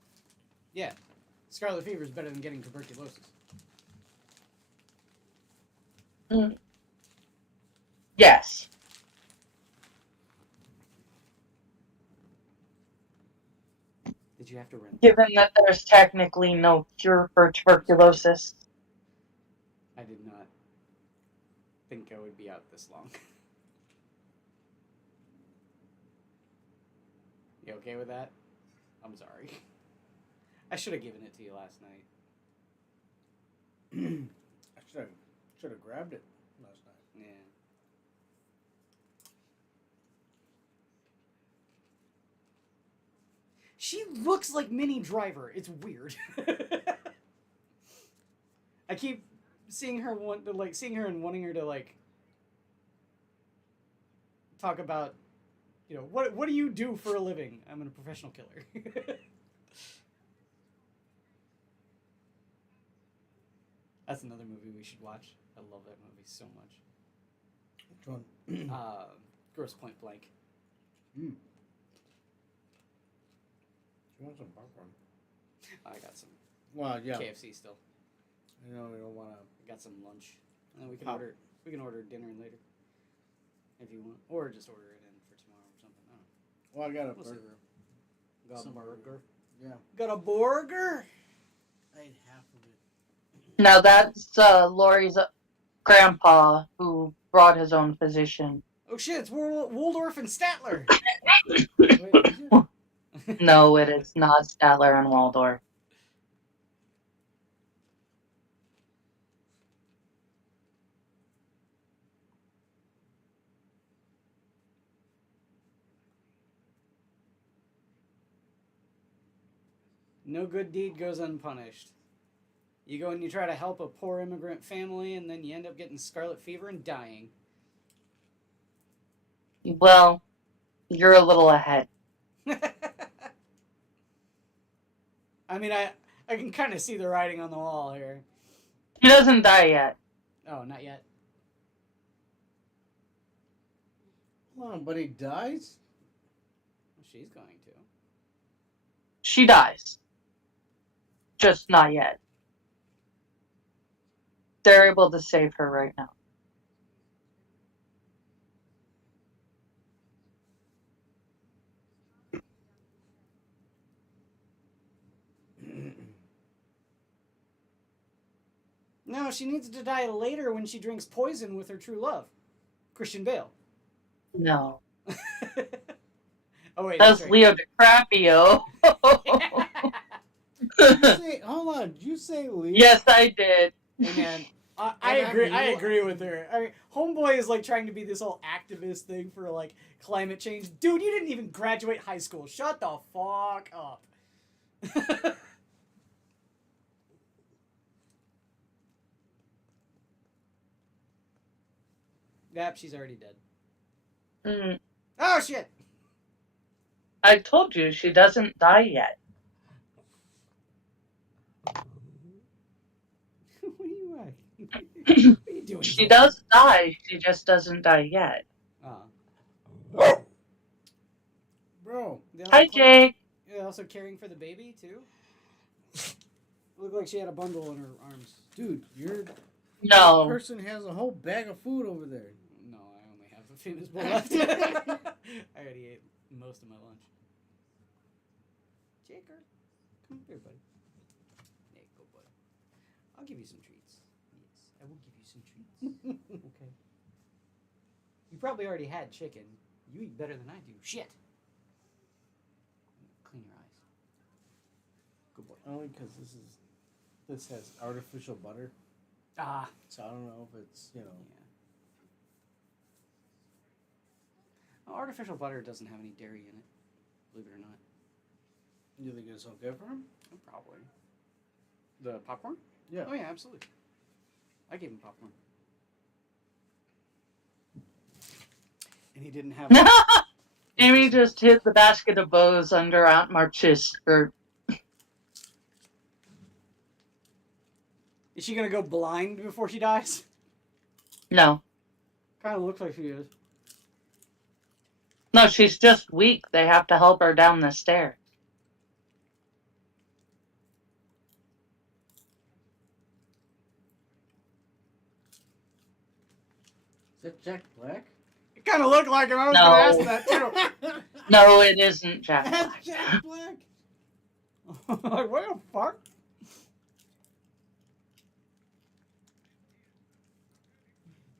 Yeah. Scarlet fever is better than getting tuberculosis. Yes. Did you have to rent? Given that there's technically no cure for tuberculosis. I did not think I would be out this long. You okay with that? I'm sorry. I should have given it to you last night. I should have grabbed it last night. Yeah. She looks like Minnie Driver. It's weird. I keep seeing her and wanting her to talk about, what do you do for a living? I'm a professional killer. That's another movie we should watch. I love that movie so much. Which one? Gross Point Blank. You want some popcorn? I got some. Well, yeah. KFC still. You know, we don't want to. I got some lunch. And we can order. We can order dinner later, if you want, or just order it in for tomorrow or something. I don't know. Well, I got a We'll see. burger. Got a burger. Yeah. Got a burger. I ate half of it. Now that's Lori's grandpa who brought his own physician. Oh shit! It's Waldorf and Statler. Wait, is it? No, it is not Statler and Waldorf. No good deed goes unpunished. You go and you try to help a poor immigrant family, and then you end up getting scarlet fever and dying. Well, you're a little ahead. I mean, I can kind of see the writing on the wall here. He doesn't die yet. Oh, not yet. Hold on, but he dies? she's going to. She dies. Just not yet. They're able to save her right now. No, she needs to die later when she drinks poison with her true love, Christian Bale. No. Oh wait, That's right. Leo DiCaprio. Hold on, did you say Leo? Yes, I did. Hey man, I agree. I agree with her. I mean, Homeboy is like trying to be this whole activist thing for like climate change. Dude, you didn't even graduate high school. Shut the fuck up. Yep, she's already dead. Mm, Oh shit! I told you she doesn't die yet. What are you what are you doing? She does die. She just doesn't die yet. Bro. Hi, Jake. Yeah, also caring for the baby too. Looked like she had a bundle in her arms. Dude, your No. person has a whole bag of food over there. No, I only have a famous bowl left. I already ate most of my lunch. Jaker, come here, buddy. Hey, go, buddy. I'll give you some treats. Yes, I will give you some treats. Okay. You probably already had chicken. You eat better than I do. Shit. Clean your eyes. Good boy. Only because this has artificial butter. Ah. So I don't know if it's, Yeah. Well, artificial butter doesn't have any dairy in it, believe it or not. You think it's okay for him? Probably. The popcorn? Yeah. Oh yeah, absolutely. I gave him popcorn. And he didn't have... Amy just hid the basket of bows under Aunt March's skirt. Is she gonna go blind before she dies? No. Kind of looks like she is. No, she's just weak. They have to help her down the stairs. Is that Jack Black? It kind of looked like him. I was No. gonna ask that too. No, it isn't Jack That's Black. Jack Black. Like, what the fuck?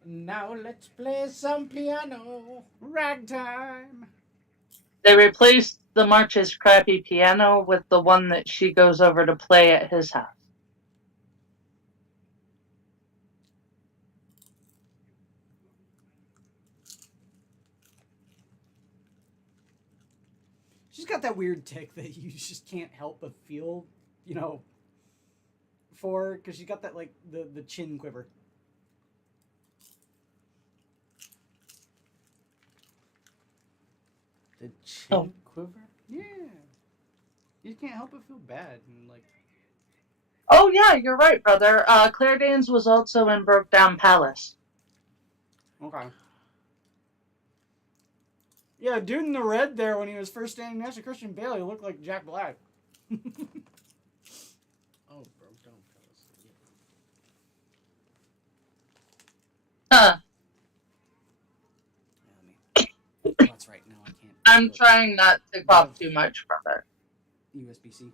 Now let's play some piano. Ragtime. They replaced the March's crappy piano with the one that she goes over to play at his house. She's got that weird tick that you just can't help but feel, you know, for, because she's got that, like, the chin quiver. The chin quiver? Yeah. You can't help but feel bad and, like... Oh, yeah, you're right, brother. Claire Danes was also in Broke Down Palace. Okay. Yeah, dude in the red there when he was first standing next to Christian Bale, he looked like Jack Black. Oh, broke down Palace. Huh. Yeah, oh, that's right. No, I can't. I'm trying not to cough too much, brother. USB-C.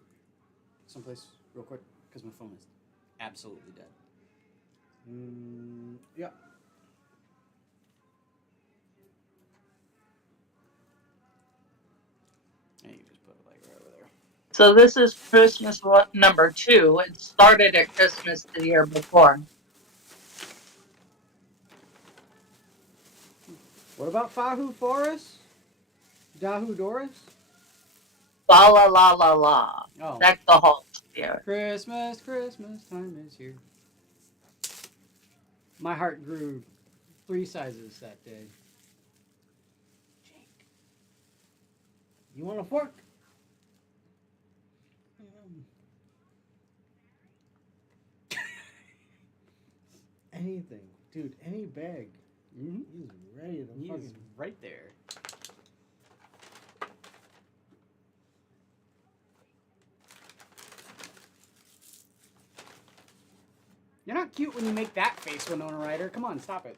Someplace real quick, because my phone is absolutely dead. Yeah. Yeah, you just put it like right over there. So this is Christmas number 2. It started at Christmas the year before. What about Fahu Forest? Dahu Doris? La la la la la. Oh. That's the whole year. Christmas, Christmas time is here. My heart grew 3 sizes that day. Jake. You want a fork? Anything. Dude, any bag. Mm-hmm. He's ready to He fucking... is right there. You're not cute when you make that face, Winona Ryder. Come on, stop it.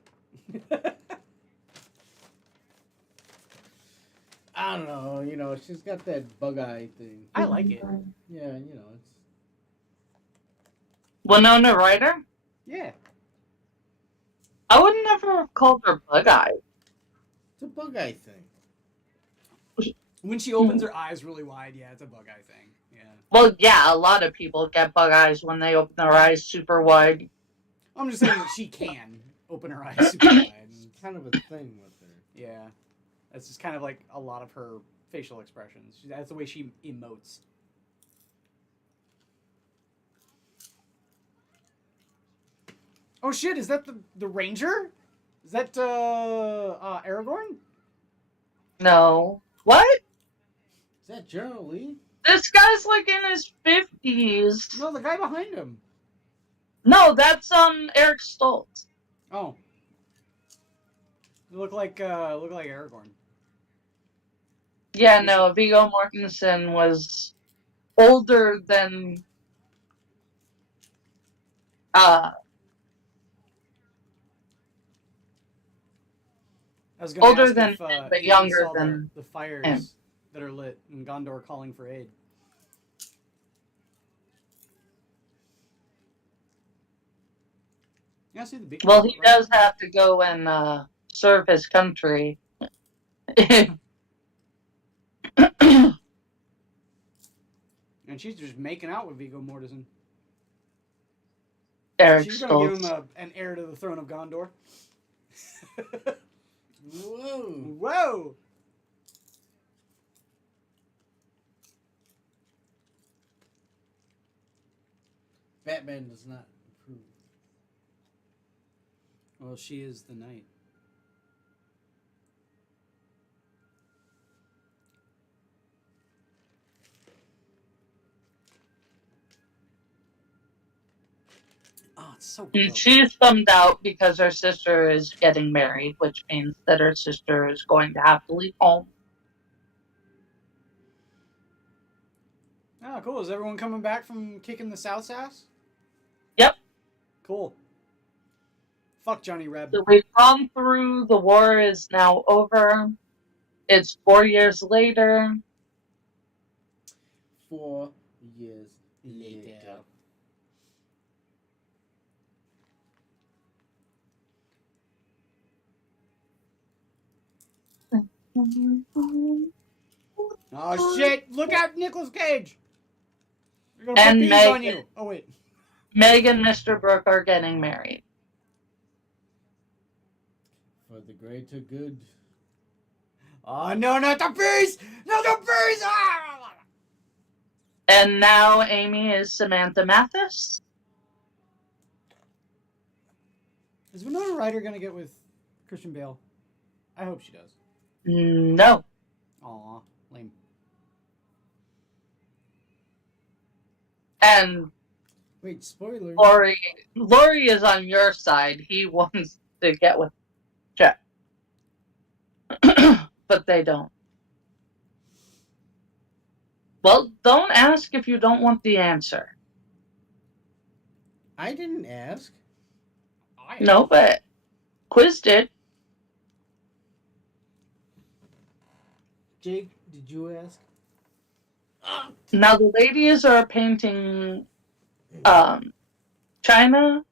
I don't know. You know, she's got that bug eye thing. I like it. Yeah, you know, it's Winona Ryder? Yeah. I would never have called her bug eye. a bug eye thing. When she opens her eyes really wide, yeah, it's a bug eye thing. Yeah. Well, yeah, a lot of people get bug eyes when they open their eyes super wide. I'm just saying she can open her eyes super wide. It's kind of a thing with her. Yeah. That's just kind of like a lot of her facial expressions. That's the way she emotes. Oh shit, is that the ranger? Is that Aragorn? No. What? Is that General Lee? This guy's like in his 50s. No, the guy behind him. No, that's Eric Stoltz. Oh. Look like Aragorn. Yeah, no, Viggo Mortensen was older than I was gonna older ask than if him, but Amy younger saw than the fires him. that are lit and Gondor calling for aid. Yeah, I see the beacon. Well, he does have to go and serve his country. And she's just making out with Viggo Mortensen. Eric She's gonna give Stoltz. him an heir to the throne of Gondor. Whoa. Whoa! Batman does not approve. Well, she is the knight. Oh, it's so And gross. she's bummed out because her sister is getting married, which means that her sister is going to have to leave home. Oh, cool. Is everyone coming back from kicking the South's ass? Yep. Cool. Fuck Johnny Reb. So we've gone through, the war is now over. It's 4 years later. 4 years later. Oh shit! Look out, Nicolas Cage! They're gonna And put bees Meg- on you. Oh wait. Meg and Mr. Brooke are getting married. For the greater good. Oh no, not the bees! Not the bees! Ah! And now Amy is Samantha Mathis. Is Winona Ryder gonna get with Christian Bale? I hope she does. No. Aw, lame. And Wait, spoiler. Laurie is on your side. He wants to get with Jack. But they don't. Well, don't ask if you don't want the answer. I didn't ask. No, but Quiz did. Jake, did you ask? Now the ladies are painting China,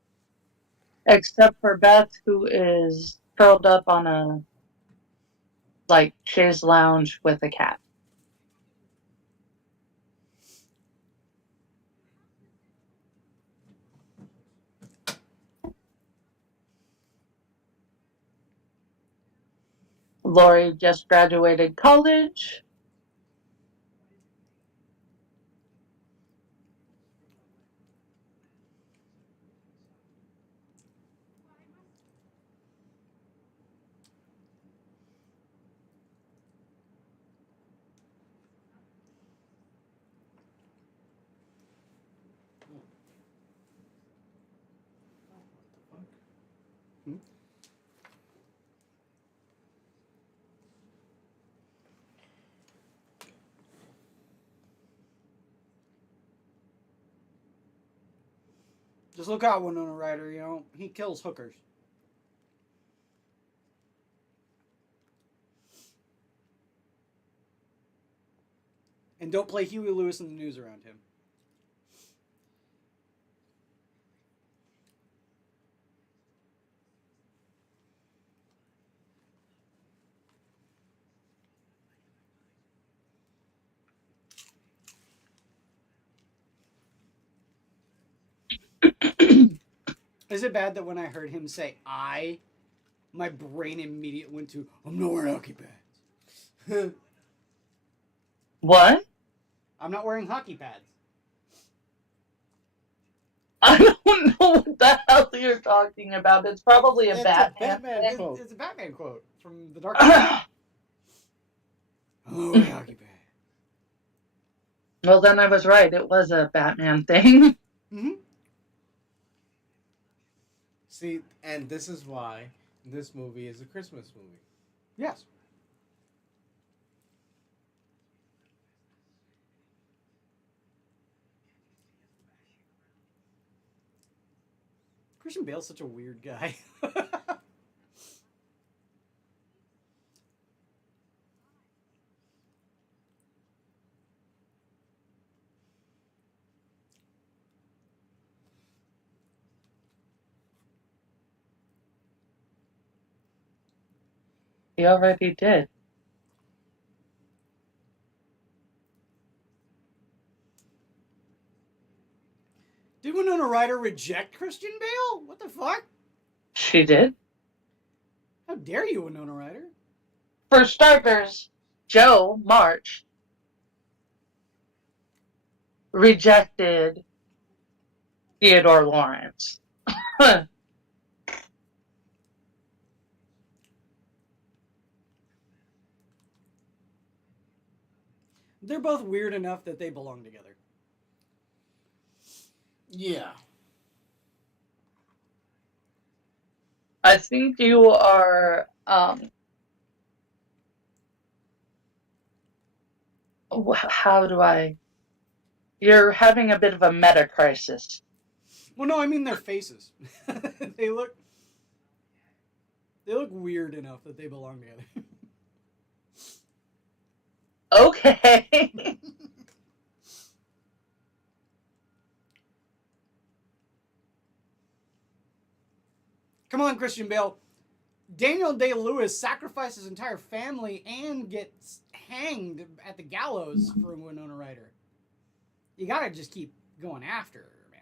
except for Beth, who is curled up on a chaise lounge with a cat. Laurie just graduated college. Just look out, Winona Ryder. You know he kills hookers. And don't play Huey Lewis in the news around him. Is it bad that when I heard him say "I," my brain immediately went to "I'm not wearing hockey pads." What? I'm not wearing hockey pads. I don't know what the hell you're talking about. It's probably a It's a Batman Batman thing. quote. It's a Batman quote from The Dark Knight. I'm not wearing hockey pads. Well, then I was right. It was a Batman thing. Mm-hmm. See, and this is why this movie is a Christmas movie. Yes. Christian Bale's such a weird guy. He already did. Did Winona Ryder reject Christian Bale? What the fuck? She did. How dare you, Winona Ryder? For starters, Joe March rejected Theodore Lawrence. They're both weird enough that they belong together. Yeah. I think you are how do I you're having a bit of a meta crisis. Well, no, I mean their faces. they look weird enough that they belong together. Okay. Come on, Christian Bale. Daniel Day-Lewis sacrificed his entire family and gets hanged at the gallows for Winona Ryder. You gotta just keep going after her, man.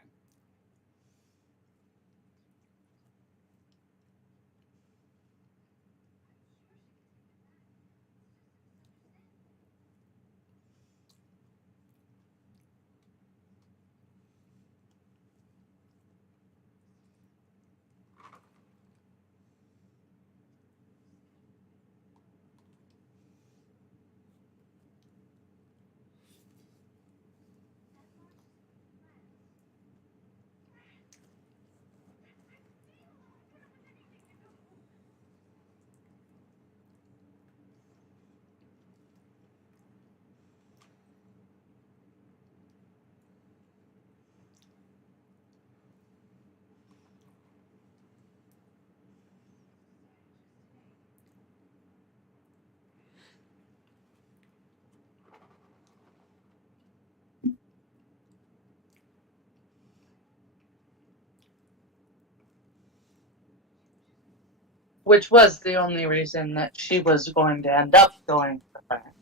Which was the only reason that she was going to end up going for France.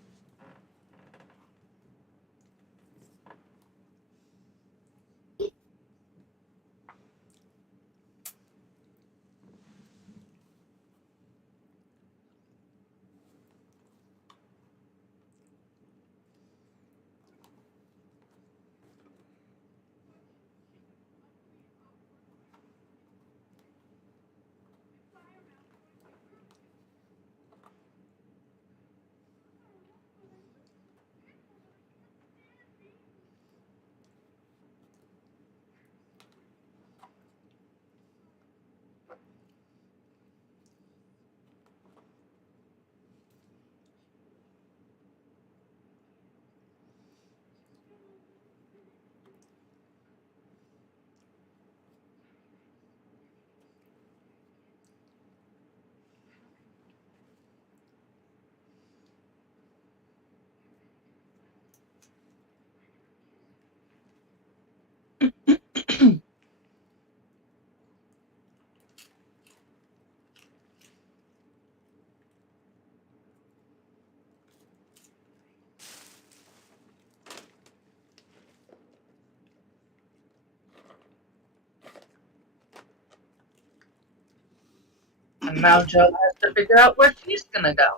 And now Joe has to figure out where she's gonna go.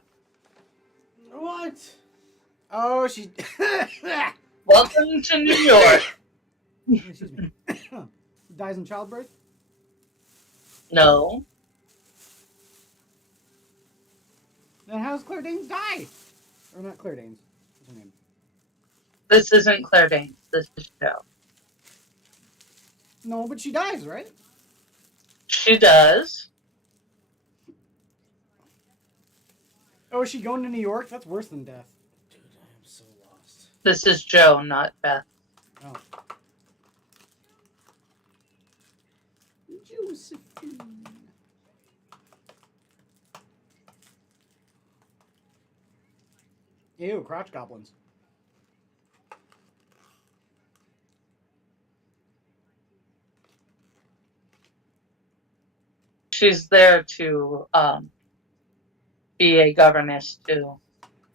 What? Oh, she. Welcome to New York. Excuse me. Dies in childbirth? No. Then how's Claire Danes die? Or not Claire Danes. What's her name? This isn't Claire Danes. This is Joe. No, but she dies, right? She does. Oh, is she going to New York? That's worse than death. Dude, I am so lost. This is Joe, not Beth. Oh. Josephine. Ew, crotch goblins. She's there to be a governess to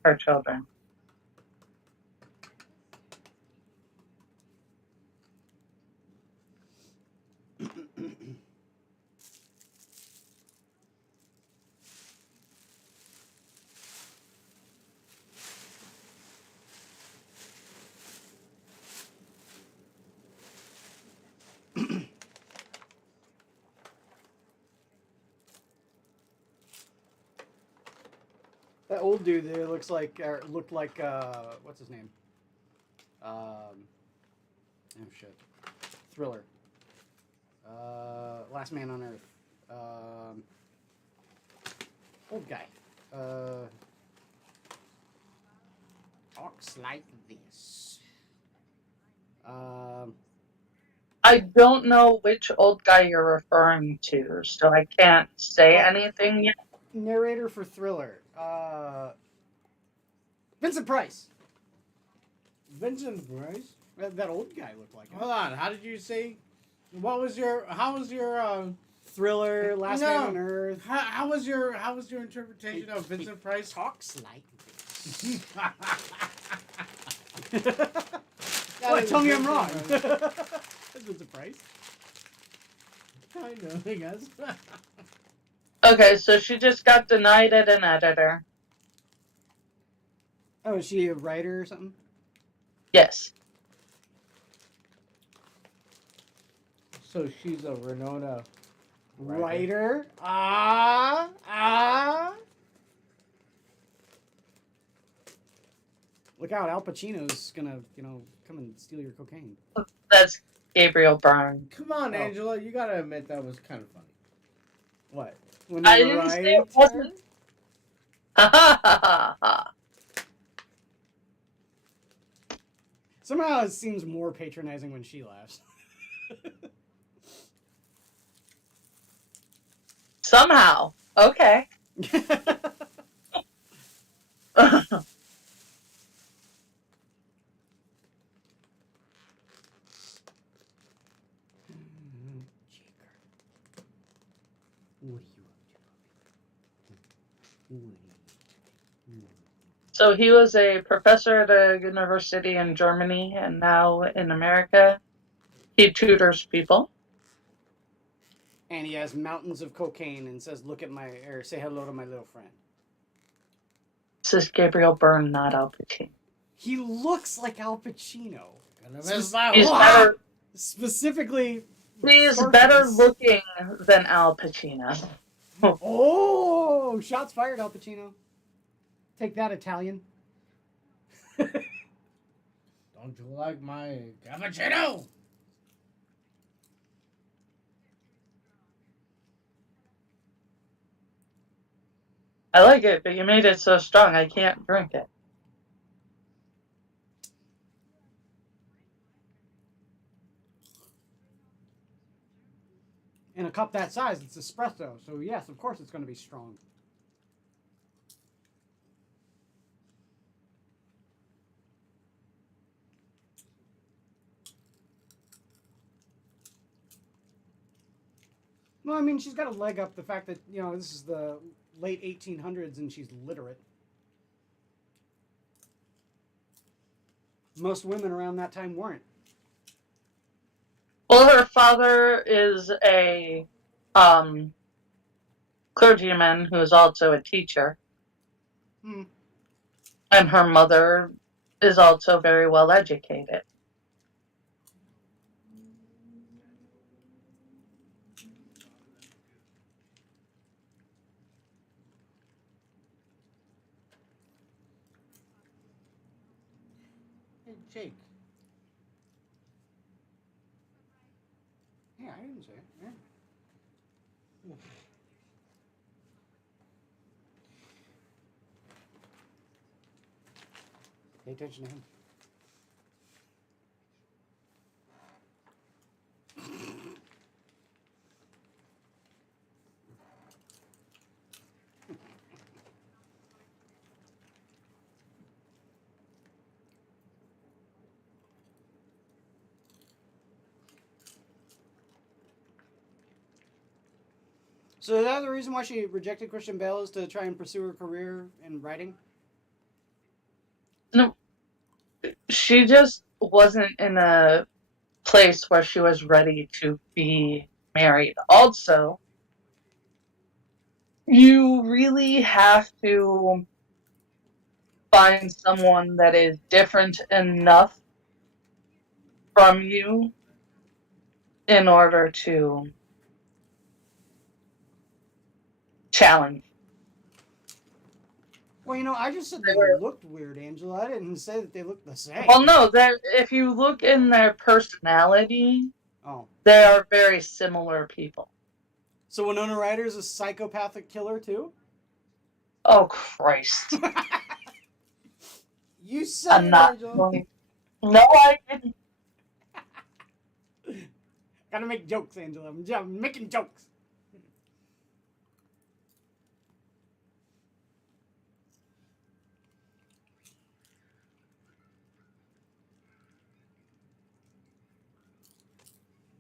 her children. That old dude there looked like what's his name? Oh shit, Thriller. Last Man on Earth. Old guy. Talks like this. I don't know which old guy you're referring to, so I can't say anything yet. Narrator for Thriller. Vincent Price. Vincent Price? That old guy looked like him. Hold on, how did you say? How was your Thriller, Last Man on Earth. how was your interpretation of Vincent Price? Talks like this. That What? is Tell me I'm Vincent wrong. Price. That's Vincent Price. I know, I guess. Okay, so she just got denied at an editor. Oh, is she a writer or something? Yes. So she's a Renona Writer? Look out, Al Pacino's gonna, come and steal your cocaine. That's Gabriel Byrne. Come on, Oh. Angela, you gotta admit that was kind of funny. What? When I you didn't say write it wasn't. Ha ha ha ha. Somehow it seems more patronizing when she laughs. Somehow. Okay. So he was a professor at a university in Germany and now in America. He tutors people. And he has mountains of cocaine and says, say hello to my little friend. This is Gabriel Byrne, not Al Pacino. He looks like Al Pacino. He's better. Specifically, He's Scarface. better looking than Al Pacino. Oh, shots fired, Al Pacino. Take that, Italian. Don't you like my cappuccino? I like it, but you made it so strong I can't drink it. In a cup that size, it's espresso. So yes, of course it's going to be strong. Well, I mean, she's got a leg up the fact that, this is the late 1800s and she's literate. Most women around that time weren't. Well, her father is a clergyman who's also a teacher. Hmm. And her mother is also very well educated. Hey, Jake. Yeah, I didn't say it. Yeah. Pay attention to him. So is that the reason why she rejected Christian Bale, is to try and pursue her career in writing? No, she just wasn't in a place where she was ready to be married. Also, you really have to find someone that is different enough from you in order to challenge. Well, you know, I just said they looked weird, Angela. I didn't say that they looked the same. Well, no, if you look in their personality, Oh. they are very similar people. So Winona Ryder is a psychopathic killer too? Oh, Christ. You said I'm it, not Angela. going. No, I didn't. Gotta make jokes, Angela. I'm making jokes.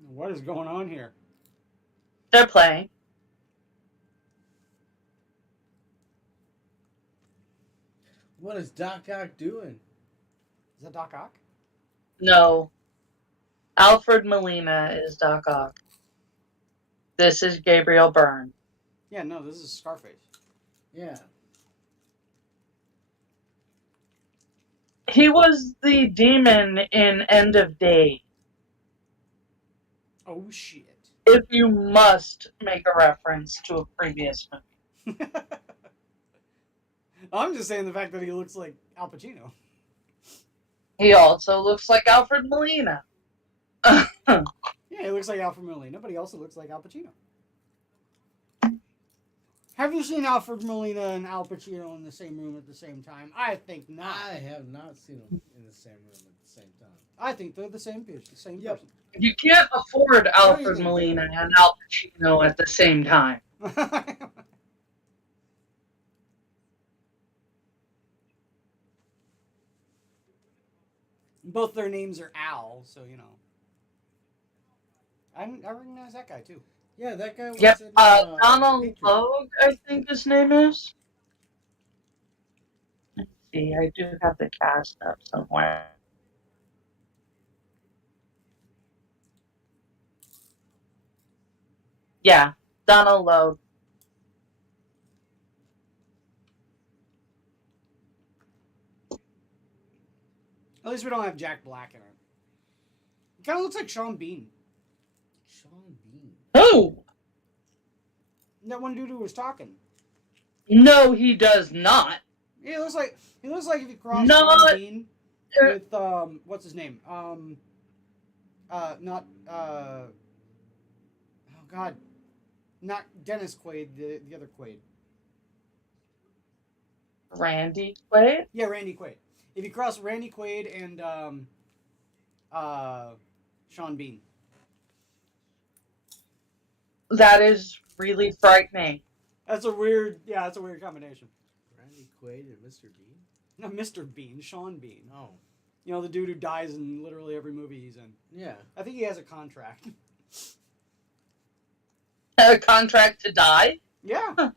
What is going on here? They're playing. What is Doc Ock doing? Is that Doc Ock? No. Alfred Molina is Doc Ock. This is Gabriel Byrne. Yeah, no, this is Scarface. Yeah. He was the demon in End of Day. Oh, shit. If you must make a reference to a previous movie. I'm just saying the fact that he looks like Al Pacino. He also looks like Alfred Molina. Yeah, he looks like Alfred Molina, but he also looks like Al Pacino. Have you seen Alfred Molina and Al Pacino in the same room at the same time? I think not. I have not seen them in the same room at the same time. I think they're the same person. You can't afford What do you Alfred think, Molina David? and Al Pacino at the same time. Both their names are Al, so you know. I recognize that guy too. Yeah, that guy was Yep, in Donald Patriot. Logue, I think his name is. Let's see, I do have the cast up somewhere. Yeah, Donald Logue. At least we don't have Jack Black in it. He kind of looks like Sean Bean. Sean Bean. Who? That one dude who was talking. No, he does not. He looks like if you cross Not- Sean Bean with what's his name? Not oh god, not Dennis Quaid, the other Quaid. Randy Quaid? Yeah, Randy Quaid. If you cross Randy Quaid and Sean Bean. That is really frightening. That's a weird combination. Randy Quaid and Mr. Bean? No, Mr. Bean, Sean Bean. Oh. You know, the dude who dies in literally every movie he's in. Yeah. I think he has a contract. A contract to die? Yeah.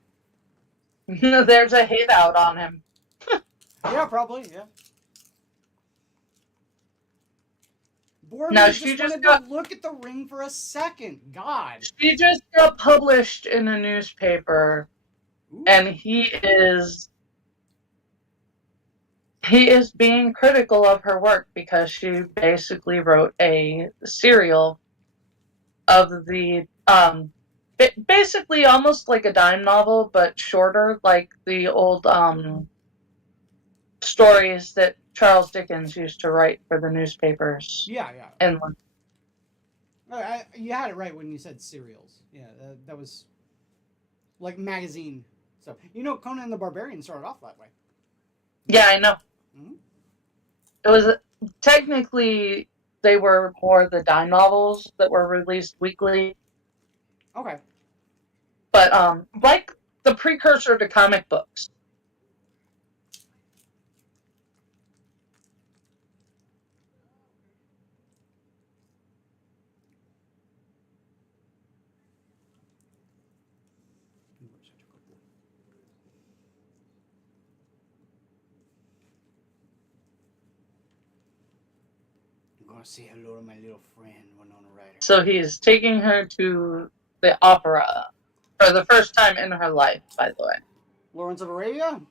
There's a hit out on him. Yeah, probably, yeah. Borman Now, just she just wanted got- to look at the ring for a second. God. She just got published in a newspaper Ooh. and he is being critical of her work because she basically wrote a serial of the basically almost like a dime novel, but shorter, like the old stories that Charles Dickens used to write for the newspapers. Yeah, yeah. And You had it right when you said cereals. Yeah, that was like magazine stuff. You know, Conan the Barbarian started off that way. yeah, I know. Mm-hmm. It was technically they were more the dime novels that were released weekly, Okay. but like the precursor to comic books. I'm gonna say hello to my little friend, Winona Ryder. So he's taking her to the opera for the first time in her life, by the way. Lawrence of Arabia?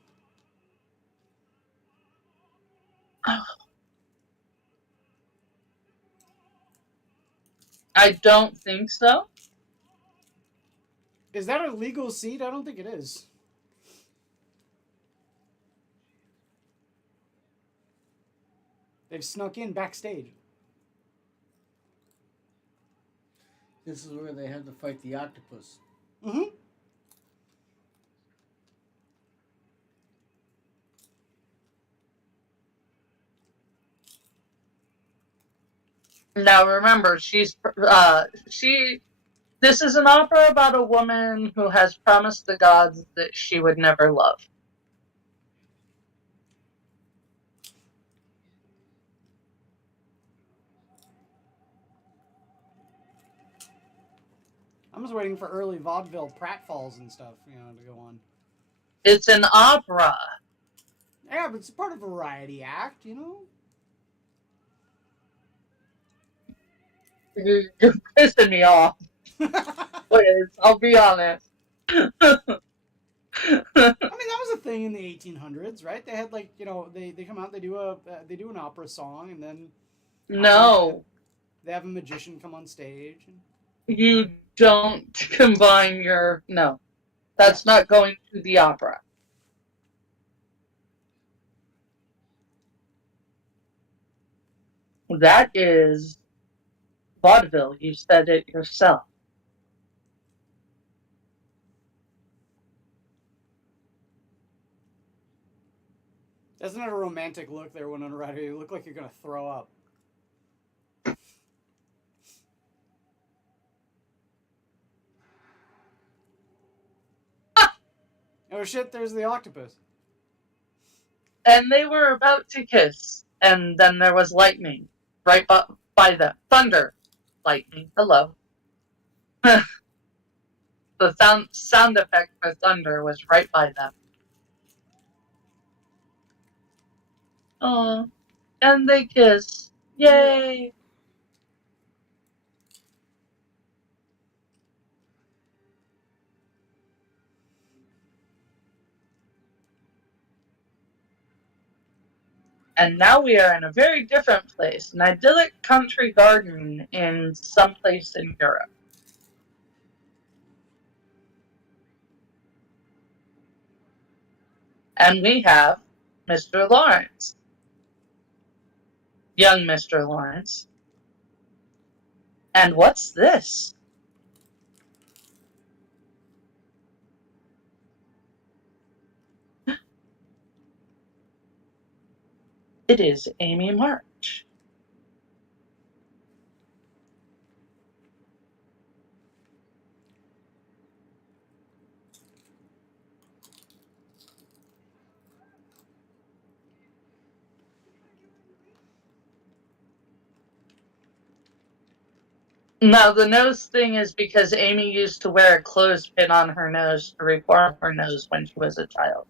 I don't think so. Is that a legal seat? I don't think it is. They've snuck in backstage. This is where they had to fight the octopus. Mm-hmm. Now remember, this is an opera about a woman who has promised the gods that she would never love. I'm just waiting for early vaudeville pratfalls and stuff, to go on. It's an opera. Yeah, but it's part of a variety act, You're pissing me off. Please, I'll be honest. I mean, that was a thing in the 1800s, right? They had they come out, they do an opera song, and then No, they have a magician come on stage. you don't combine your. No, that's not going to the opera. That is vaudeville. You said it yourself. That's not a romantic look there, Winona Ryder. You look like you're gonna throw up. Oh shit! There's the octopus. And they were about to kiss, and then there was lightning right by them. Thunder, lightning. Hello. The sound effect for thunder was right by them. Oh, and they kiss. Yay! And now we are in a very different place, an idyllic country garden in some place in Europe. And we have Mr. Lawrence, young Mr. Lawrence. And what's this? It is Amy March. Now, the nose thing is because Amy used to wear a clothespin on her nose to reform her nose when she was a child.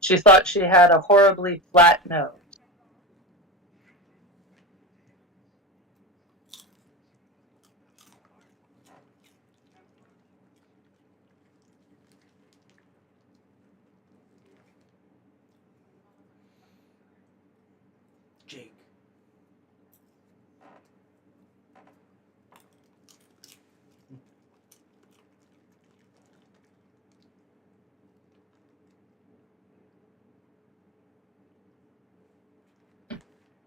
She thought she had a horribly flat nose.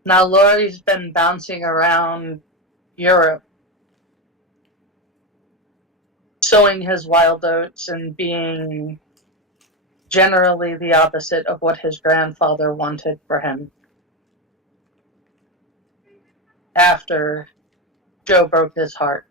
Now, Laurie's been bouncing around Europe, sowing his wild oats and being generally the opposite of what his grandfather wanted for him after Joe broke his heart.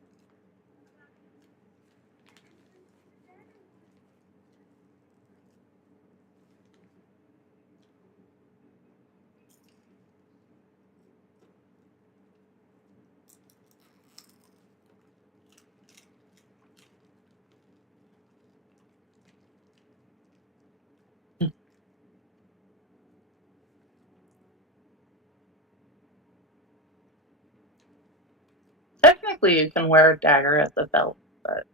Technically, you can wear a dagger at the belt, but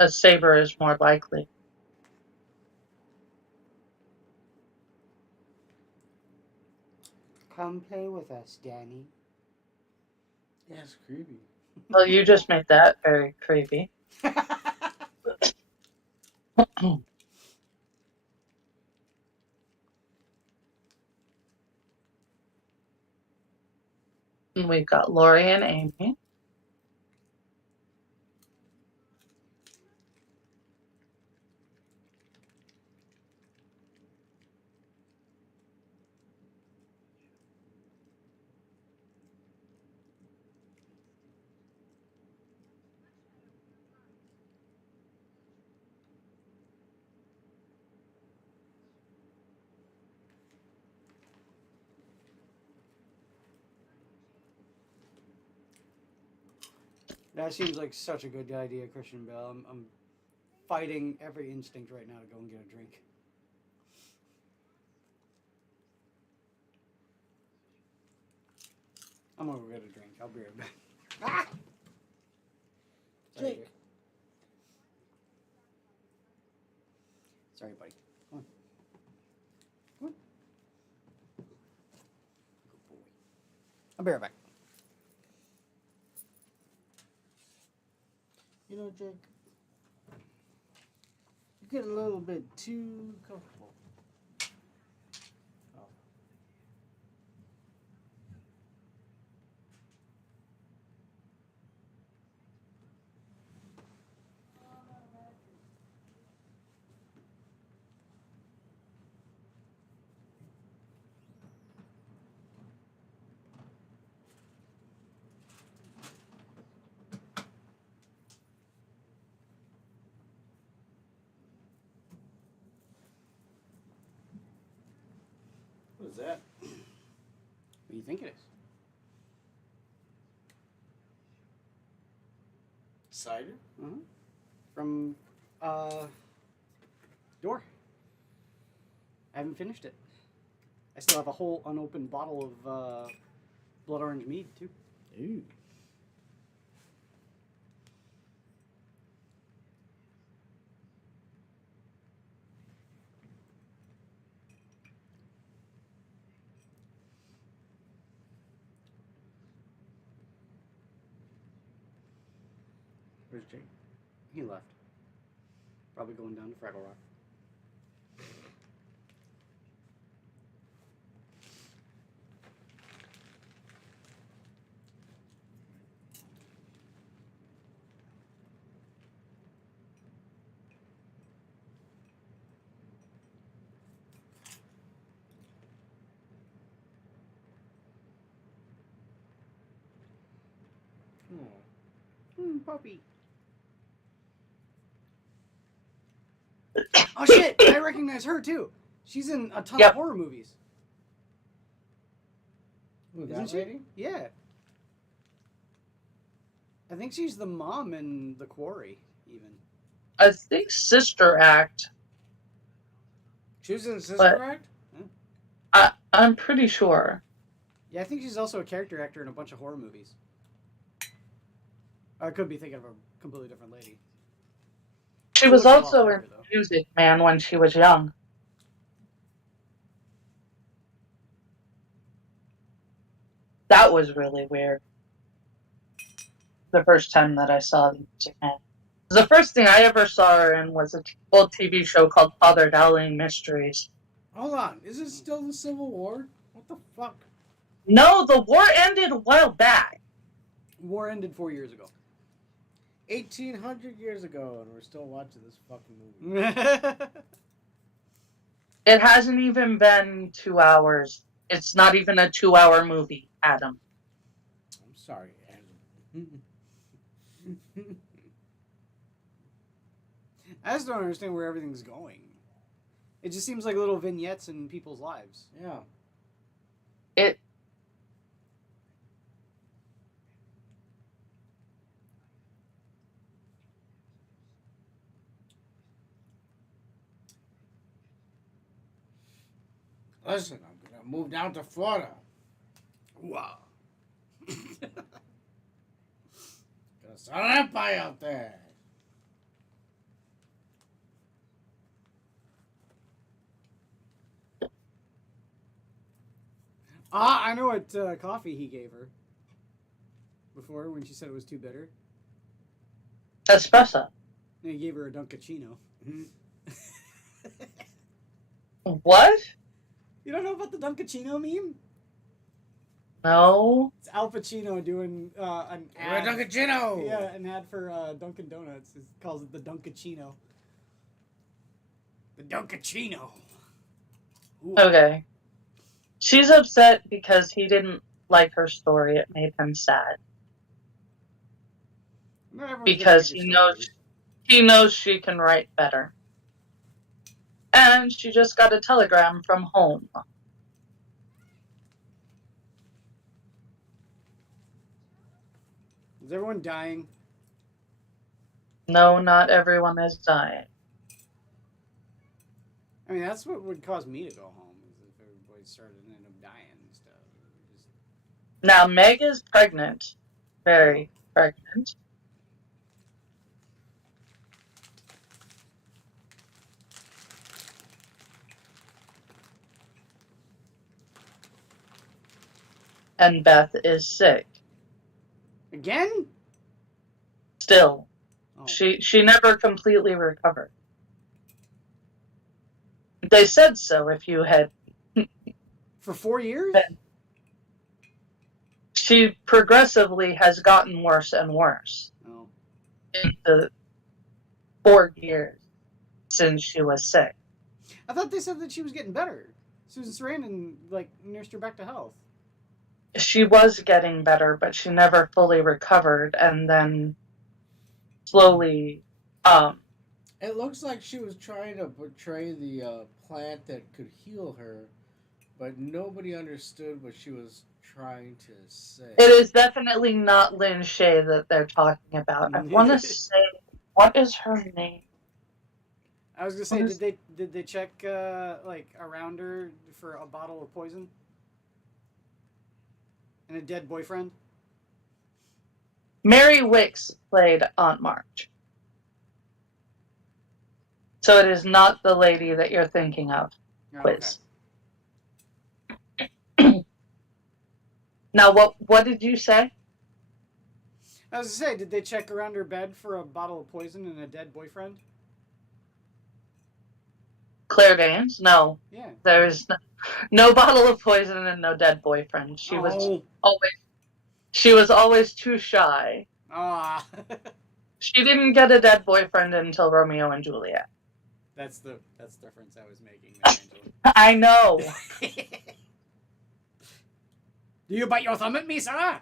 a saber is more likely. Come play with us, Danny. Yeah, it's creepy. Well, you just made that very creepy. And we've got Laurie and Amy. That seems like such a good idea, Christian Bale. I'm fighting every instinct right now to go and get a drink. I'm gonna go get a drink. I'll be right back. Ah! Sorry, Jake. Sorry, buddy. Come on. Come on. Good boy. I'll be right back. You know, Jake, you're getting a little bit too comfortable. Oh. What is that? What do you think it is? Cider? Uh-huh. From Door. I haven't finished it. I still have a whole unopened bottle of blood orange mead too. Ooh. Where's Jake? He left. Probably going down to Fraggle Rock. Puppy. Oh shit! I recognize her too. She's in a ton Yep. of horror movies. Ooh, Isn't that she? lady? Yeah. I think she's the mom in The Quarry, even. I think Sister Act. She was in Sister But- Act? I'm pretty sure. Yeah, I think she's also a character actor in a bunch of horror movies. I could be thinking of a completely different lady. She She was looks a lot also like in her, though. Music Man when she was young. That was really weird. The first time that I saw the Music Man. The first thing I ever saw her in was an old TV show called Father Dowling Mysteries. Hold on. Is it still the Civil War? What the fuck? No, the war ended a while back. War ended 4 years ago. 1,800 years ago, and we're still watching this fucking movie. It hasn't even been 2 hours. It's not even a 2-hour movie, Adam. I'm sorry, Andrew. I just don't understand where everything's going. It just seems like little vignettes in people's lives. Yeah. It Listen, I'm gonna move down to Florida. Wow. Gonna start an empire out there. I know what coffee he gave her before when she said it was too bitter. espresso. And he gave her a Dunkachino. What? You don't know about the Dunkachino meme? No. It's Al Pacino doing an You're ad. a Dunkachino. Yeah, an ad for Dunkin' Donuts. It calls it the Dunkachino. The Dunkachino. Ooh. Okay. She's upset because he didn't like her story. It made him sad. Not everyone's Because gonna like your he knows she can write better. And she just got a telegram from home. Is everyone dying? No, not everyone is dying. I mean, that's what would cause me to go home, is if everybody started to end up dying and stuff. Just... Now, Meg is pregnant. Very pregnant. And Beth is sick. Again? Still. Oh. She never completely recovered. They said so if you had... For 4 years? She progressively has gotten worse and worse. Oh. In the 4 years since she was sick. I thought they said that she was getting better. Susan Sarandon, nursed her back to health. She was getting better, but she never fully recovered, and then slowly, It looks like she was trying to portray the plant that could heal her, but nobody understood what she was trying to say. it is definitely not Lynn Shay that they're talking about. I want to say, what is her name? I was gonna say, did they check around her for a bottle of poison and a dead boyfriend? Mary Wicks played Aunt March. So it is not the lady that you're thinking of. Oh, Quiz. Now, what did you say? I was gonna say, did they check around her bed for a bottle of poison and a dead boyfriend? Claire Danes? No. Yeah. There's no bottle of poison and no dead boyfriend. She was always too shy. Ah. She didn't get a dead boyfriend until Romeo and Juliet. That's the reference I was making there, Angela. I know. Do you bite your thumb at me, sir?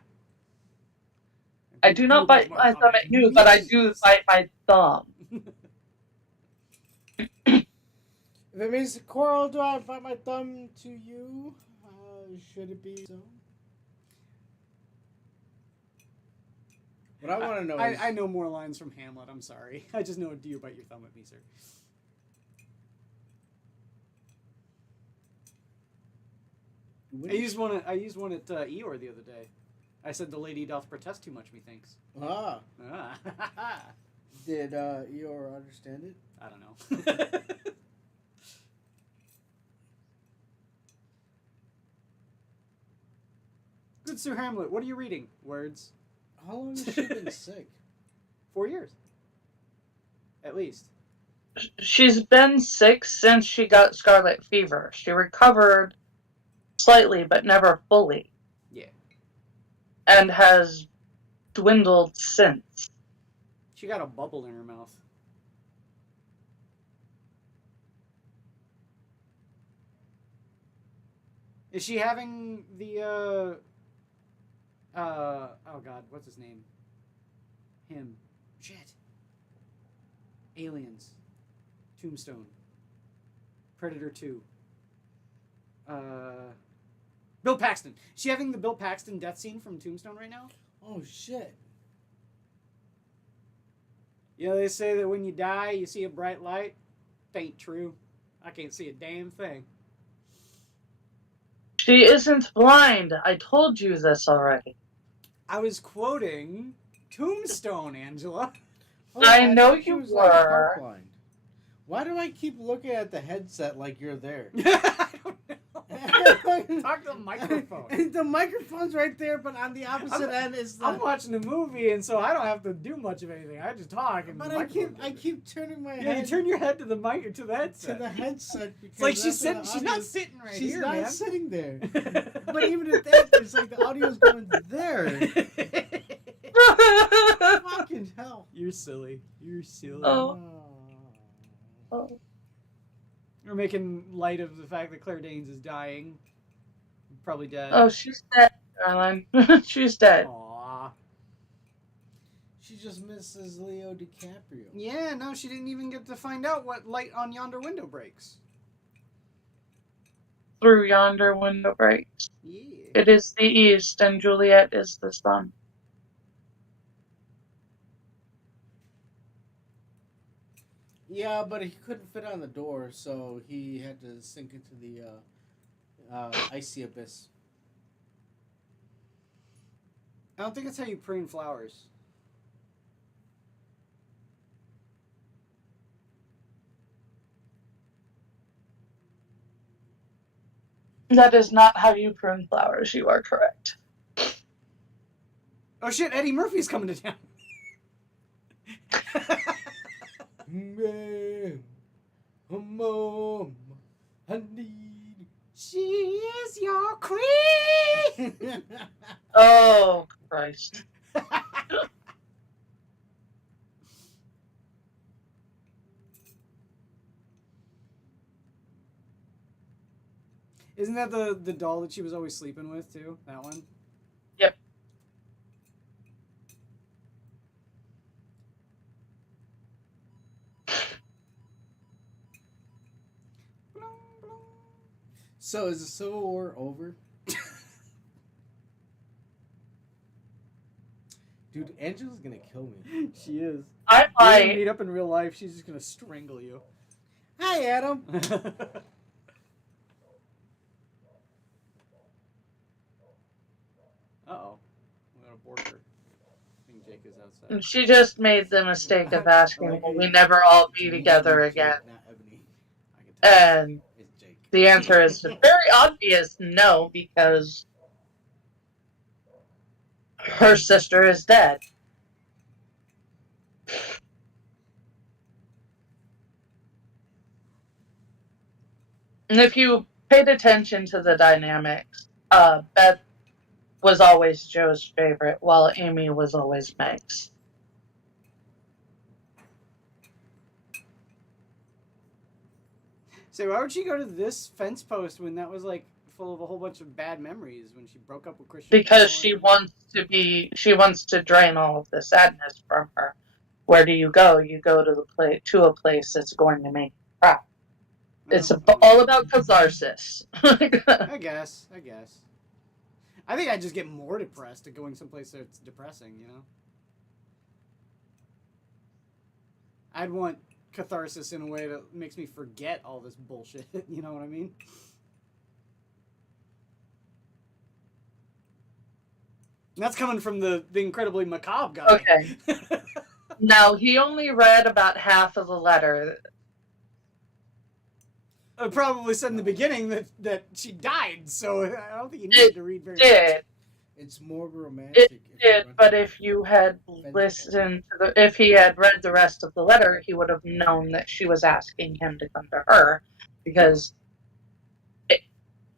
I do not bite my thumb at you, but I do bite my thumb. If it means quarrel, do I bite my thumb to you? Should it be so? What I want to know is... I know more lines from Hamlet, I'm sorry. I just know, do you bite your thumb at me, sir? I used one at Eeyore the other day. I said, the lady doth protest too much, methinks. Ah. Ah. Did Eeyore understand it? I don't know. Good Sir Hamlet, what are you reading? Words. How long has she been sick? 4 years. At least. She's been sick since she got scarlet fever. She recovered slightly, but never fully. and has dwindled since. She got a bubble in her mouth. Is she having the oh god, what's his name? Him. Shit. Aliens. Tombstone. Predator 2. Bill Paxton. Is she having the Bill Paxton death scene from Tombstone right now? Oh shit. You know, they say that when you die, you see a bright light. Ain't true. I can't see a damn thing. She isn't blind. I told you this already. I was quoting Tombstone, Angela. I know thought she you was, like, were. part blind. Why do I keep looking at the headset like you're there? I don't know. Talk to the microphone. The microphone's right there, but on the opposite end is the. I'm watching the movie, and so I don't have to do much of anything. I just talk. And But the I microphone keep turning my Yeah, head you turn your head to the mic to the headset. to the headset because It's like she's that's sitting. where the She's not audio- sitting right She's here, not man. sitting there. But even at that, it's like the audio's going there. Fucking hell. You're silly. You're silly. Oh. Oh. We're making light of the fact that Claire Danes is dying. Probably dead. Oh, she's dead, Caroline. She's dead. Aww. She just misses Leo DiCaprio. Yeah, no, she didn't even get to find out what light on yonder window breaks. Through yonder window breaks. Yeah. It is the east, and Juliet is the sun. Yeah, but he couldn't fit on the door, so he had to sink into the icy abyss. I don't think that's how you prune flowers. That is not how you prune flowers. You are correct. Oh shit, Eddie Murphy's coming to town. Man, mom, I need. She is your queen. Oh, Christ. Isn't that the doll that she was always sleeping with too? That one? Yep. So is the Civil War over? Dude, Angela's gonna kill me. She is. I We're gonna might. meet up in real life. She's just gonna strangle you. Hi, Adam. Uh-oh. I'm gonna abort her. I think Jake is outside. She just made the mistake of asking, will we never all be together again? Not Ebony. I can tell. And It's Jake. the answer is a very obvious no, because her sister is dead. And if you paid attention to the dynamics, Beth was always Joe's favorite, while Amy was always Meg's. So why would she go to this fence post when that was like full of a whole bunch of bad memories when she broke up with Christian? Because she wants to drain all of the sadness from her. Where do you go? You go to a place that's going to make you cry. It's all about catharsis. I guess. I think I just get more depressed at going someplace that's depressing, you know? I'd want catharsis in a way that makes me forget all this bullshit, you know what I mean? And that's coming from the incredibly macabre guy. Okay. Now, he only read about half of the letter. I probably said in the beginning that she died, so I don't think you need to read very much. It's more romantic. It did, but if you had listened to if he had read the rest of the letter, he would have known that she was asking him to come to her, because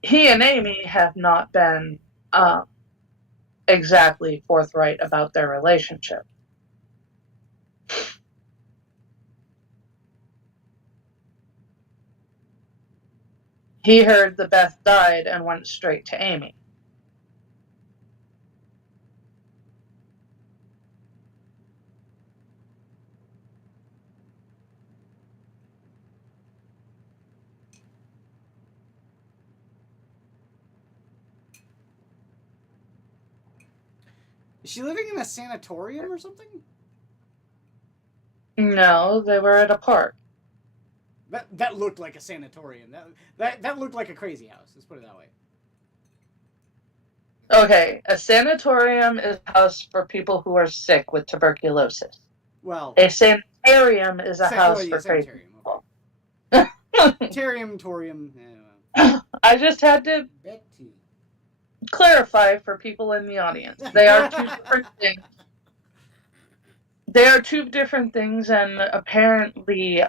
he and Amy have not been a exactly forthright about their relationship. He heard that Beth died and went straight to Amy. Is she living in a sanatorium or something? No, they were at a park. That looked like a sanatorium. That looked like a crazy house. Let's put it that way. Okay, a sanatorium is a house for people who are sick with tuberculosis. Well, A sanitarium is a house for crazy sanitarium. people. Okay. Torium. I just had to Betty. clarify for people in the audience. They are two different things. They are two different things, and apparently,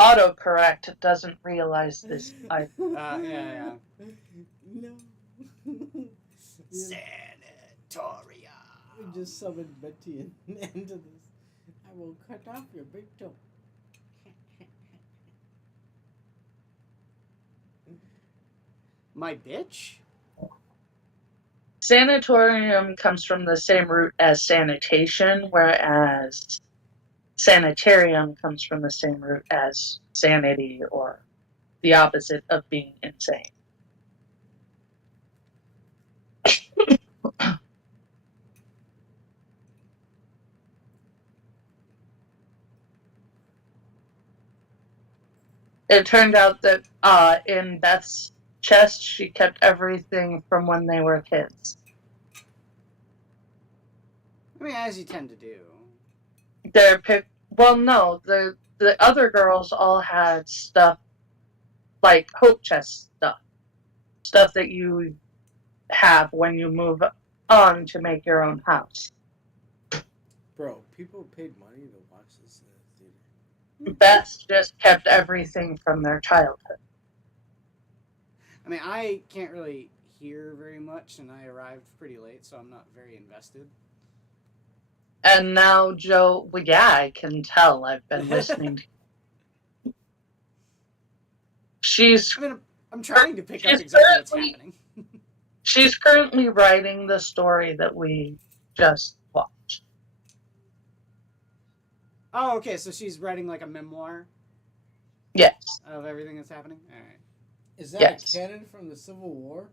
autocorrect doesn't realize this. Yeah. No. Sanatoria. We just summoned Betty into this. I will cut off your big toe. My bitch? Sanatorium comes from the same root as sanitation, whereas sanitarium comes from the same root as sanity, or the opposite of being insane. It turned out that in Beth's chest, she kept everything from when they were kids. I mean, as you tend to do. No, the other girls all had stuff like hope chest stuff that you have when you move on to make your own house. Bro, people paid money to watch this in the theater. Beth just kept everything from their childhood. I mean, I can't really hear very much, and I arrived pretty late, so I'm not very invested. And now, Joe, well, yeah, I can tell. I've been listening to I mean, I'm trying to pick up exactly what's happening. She's currently writing the story that we just watched. Oh, okay, so she's writing like a memoir? Yes. Of everything that's happening? Alright. Is that a cannon from the Civil War?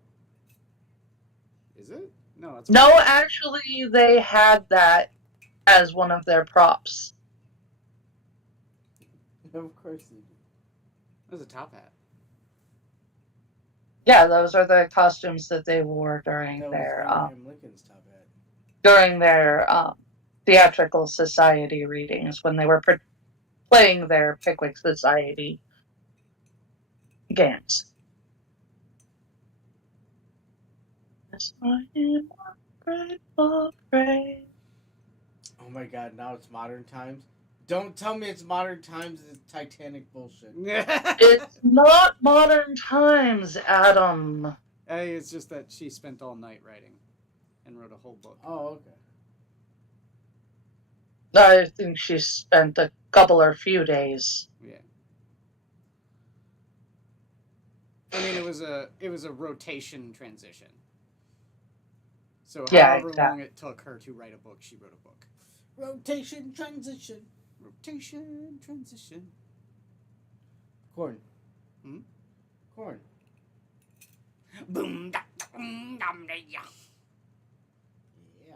Is it? No, it's No, actually, they had that as one of their props. Of course they do. That was a top hat. Yeah, those are the costumes that they wore during their Lincoln's top hat. During their theatrical society readings when they were playing their Pickwick Society games. Oh my god, now it's modern times. Don't tell me it's modern times, it's Titanic bullshit. It's not modern times, Adam. Hey, it's just that she spent all night writing and wrote a whole book. Oh, okay. I think she spent a couple or few days. Yeah. I mean, it was a rotation transition. So however long it took her to write a book, she wrote a book. Rotation transition. Rotation transition. Corn. Hmm? Corn. Boom da dum dum da ya. Yeah.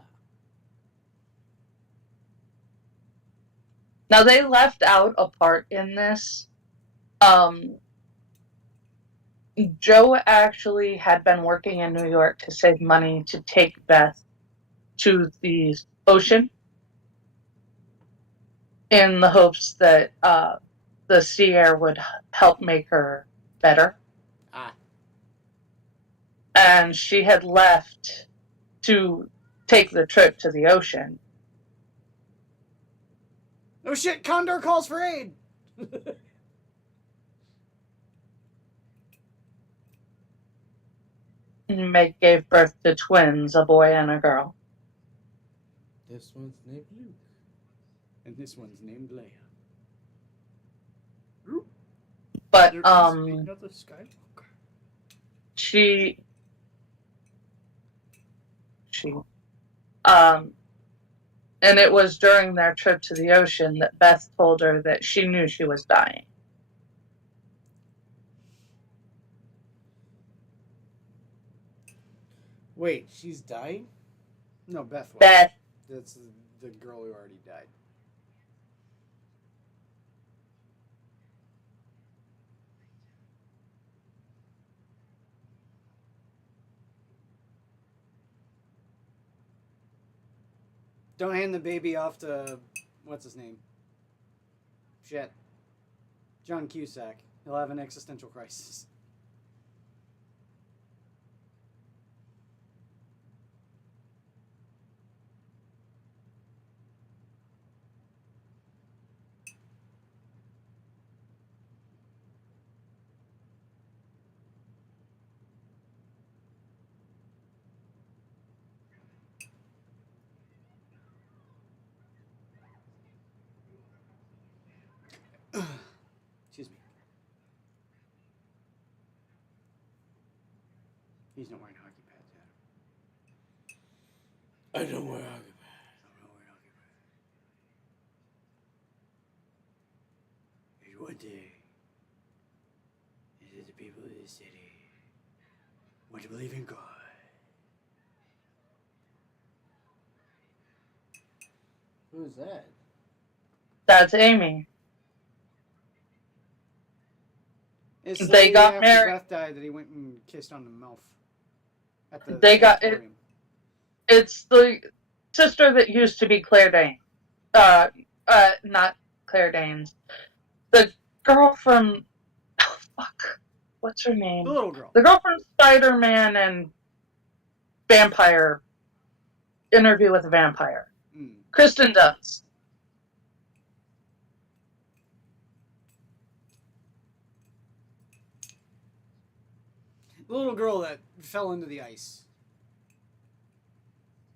Now they left out a part in this. Joe actually had been working in New York to save money to take Beth to the ocean in the hopes that the sea air would help make her better. And she had left to take the trip to the ocean. Oh shit, Condor calls for aid! gave birth to twins, a boy and a girl. This one's named Luke. And this one's named Leia. But There is another Skywalker. she and it was during their trip to the ocean that Beth told her that she knew she was dying. Wait, she's dying? No, Beth was. Beth. That's the girl who already died. Don't hand the baby off to what's his name? Shit. John Cusack. He'll have an existential crisis. Excuse me. He's not wearing hockey pads yet. I don't wear hockey pads. I'm not wearing hockey pads. There's one day. It is the people of this city want to believe in God. Who's that? That's Amy. It's They the day got after married. Beth died that he went and kissed on the mouth. At the They got it. sanatorium. It's the sister that used to be Claire Danes. Not Claire Danes. The girl from what's her name? The little girl. The girl from Spider-Man and Vampire Interview with a Vampire. Kristen Dunst. The little girl that fell into the ice.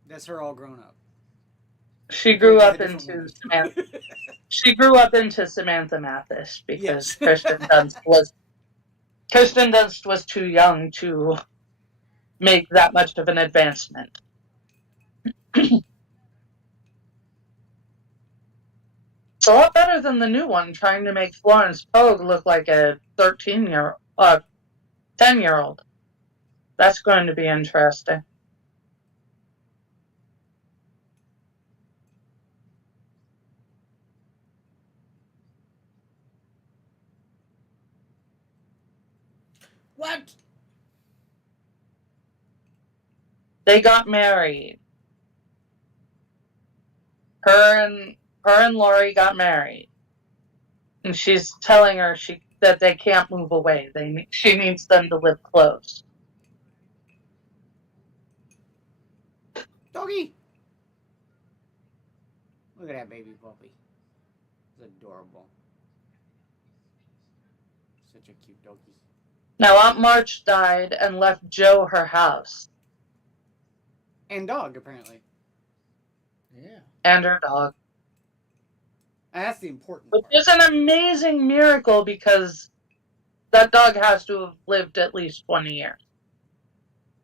That's her all grown up. She grew up Different into woman. Samantha. She grew up into Samantha Mathis because Yes. Kristen Dunst was too young to make that much of an advancement. It's a lot better than the new one trying to make Florence Pugh look like a 10-year-old. That's going to be interesting. What? They got married. Her and Lori got married. And she's telling her that they can't move away. She needs them to live close. Doggy! Look at that baby puppy. It's adorable. Such a cute doggy. Now, Aunt March died and left Jo her house And dog, apparently. Yeah. and her dog. And that's the important Which part. is an amazing miracle because that dog has to have lived at least 20 years.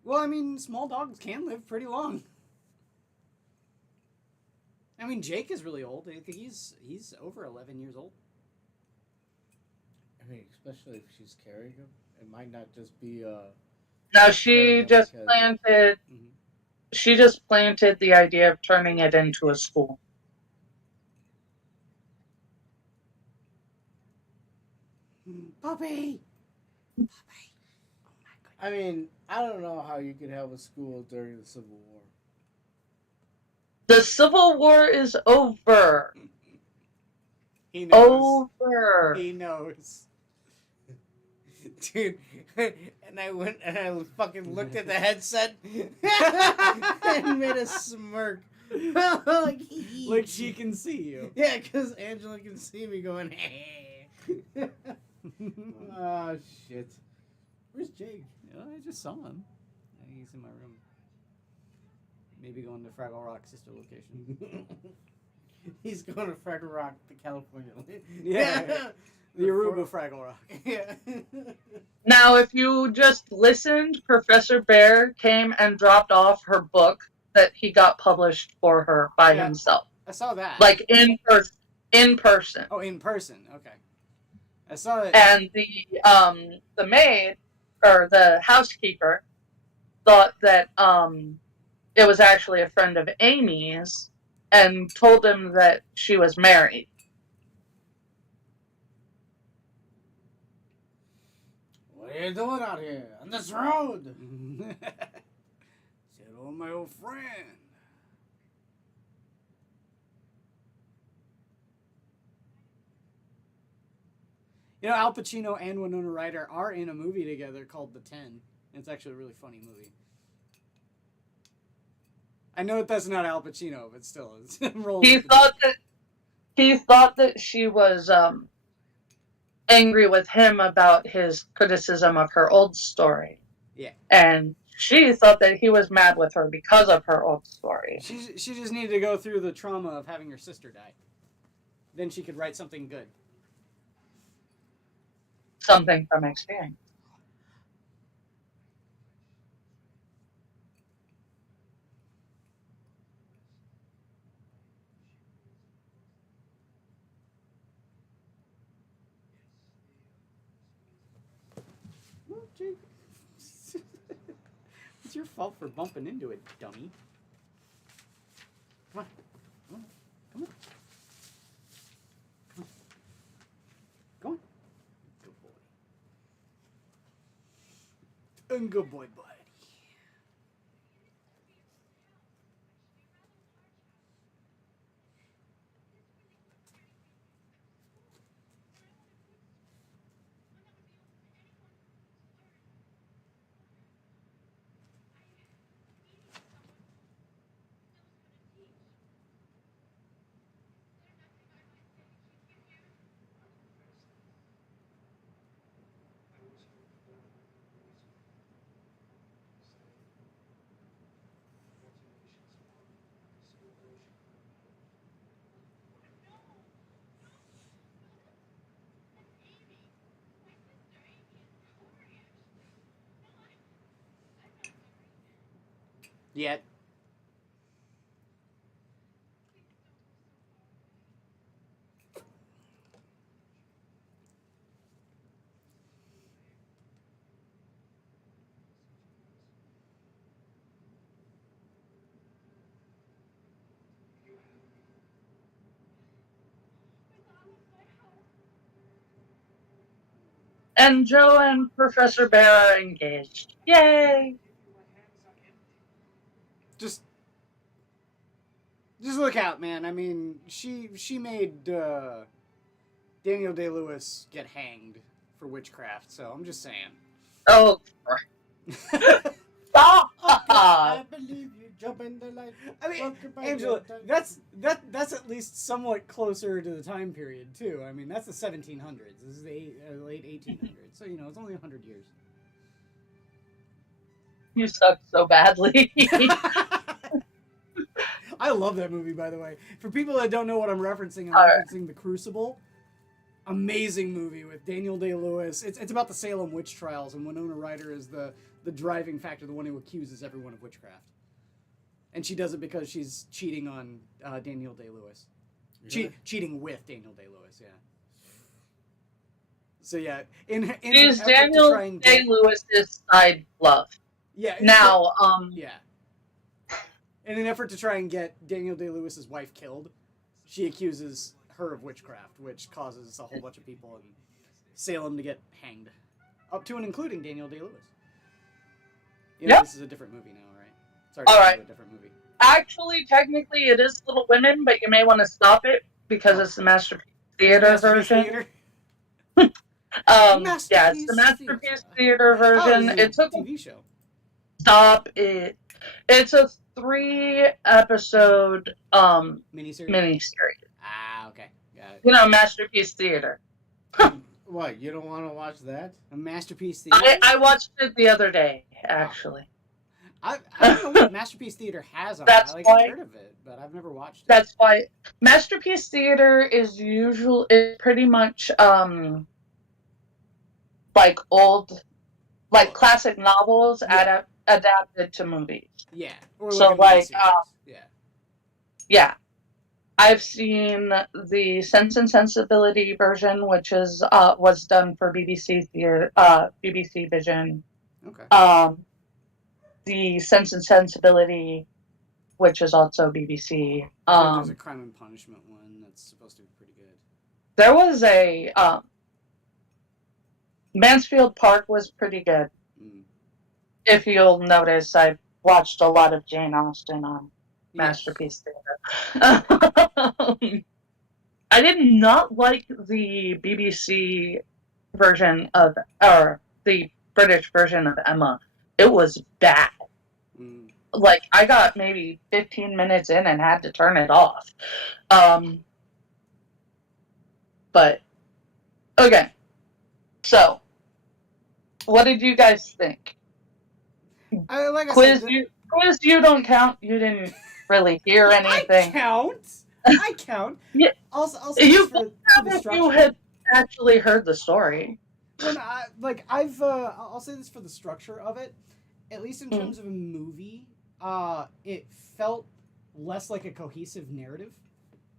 Well, I mean, small dogs can live pretty long. I mean, Jake is really old. I think he's over 11 years old. I mean, especially if she's carrying him, it might not just be Now she Yeah, just because- planted. Mhm. She just planted the idea of turning it into a school. Puppy! Puppy! Oh my goodness. I mean, I don't know how you could have a school during the Civil War. The Civil War is over. He knows. Over. He knows. Dude, and I went and I fucking looked at the headset and made a smirk. like, Like she can see you. Yeah, because Angela can see me going, hey. Oh, shit. Where's Jake? Yeah, I just saw him. think he's in my room. Maybe going to Fraggle Rock sister location. He's going to Fraggle Rock, the California. Yeah. The Aruba Fraggle Rock. Yeah. Now, if you just listened, Professor Bear came and dropped off her book that he got published for her by himself. I saw that. Like in person. Oh, in person. Okay. I saw it. And the maid or the housekeeper thought that it was actually a friend of Amy's and told him that she was married. What are you doing out here on this road? Said, oh, my old friend. You know, Al Pacino and Winona Ryder are in a movie together called The 10. It's actually a really funny movie. I know that that's not Al Pacino, but still, it's He thought that she was angry with him about his criticism of her old story. Yeah. And she thought that he was mad with her because of her old story. She just needed to go through the trauma of having her sister die. Then she could write something good. Something from experience. It's your fault for bumping into it, dummy. Come on. Come on. Come on. Come on. Go on. Good boy. And good boy, buddy. Yet. And Joe and Professor Bear are engaged. Yay! Just look out, man. I mean, she made Daniel Day-Lewis get hanged for witchcraft, so I'm just saying. Oh, stop! I believe you. Jump in the light. I mean, Angela, that's at least somewhat closer to the time period too. I mean, that's the 1700s. This is the late 1800s. So it's only 100 years. You suck so badly. I love that movie, by the way. For people that don't know what I'm referencing, referencing The Crucible. Amazing movie with Daniel Day-Lewis. It's about the Salem witch trials, and Winona Ryder is the driving factor, the one who accuses everyone of witchcraft. And she does it because she's cheating on Daniel Day-Lewis. Really? Cheating with Daniel Day-Lewis, yeah. So yeah, in She's Daniel Day-Lewis's side love. Yeah. Now, yeah. In an effort to try and get Daniel Day-Lewis's wife killed, she accuses her of witchcraft, which causes a whole bunch of people in Salem to get hanged, up to and including Daniel Day-Lewis. Yep. This is a different movie now, right? Sorry, all right. A different movie. Actually, technically, it is Little Women, but you may want to stop it because it's the Masterpiece Theater version. Theater? Yeah, it's the Masterpiece Theater version. It took a TV show. Stop it. It's a 3-episode miniseries. Ah, okay. Got it. Masterpiece Theater. What? You don't want to watch that? A Masterpiece Theater? I watched it the other day, actually. I don't know what Masterpiece Theater has on it. That's I've why- heard of it, but I've never watched it. That's why Masterpiece Theater is pretty much like old, like classic novels Yeah. adapted to movies. Yeah. Or So, like a like, miniseries. Yeah. Yeah, I've seen the Sense and Sensibility version, which is was done for BBC Theater, BBC Vision. Okay. The Sense and Sensibility, which is also BBC. I heard there's a Crime and Punishment one that's supposed to be pretty good. There was a Mansfield Park was pretty good. Mm. If you'll notice, I've watched a lot of Jane Austen on Yes. Masterpiece Theater. I did not like the BBC version of, or the British version of Emma. It was bad. Mm. Like, I got maybe 15 minutes in and had to turn it off. But, okay. So, what did you guys think? Like I Quiz, said, you don't count. You didn't really hear anything. I count. Yeah. I'll say You this for the if structure. you had actually heard the story. When I'll say this for the structure of it, at least in terms of a movie, it felt less like a cohesive narrative,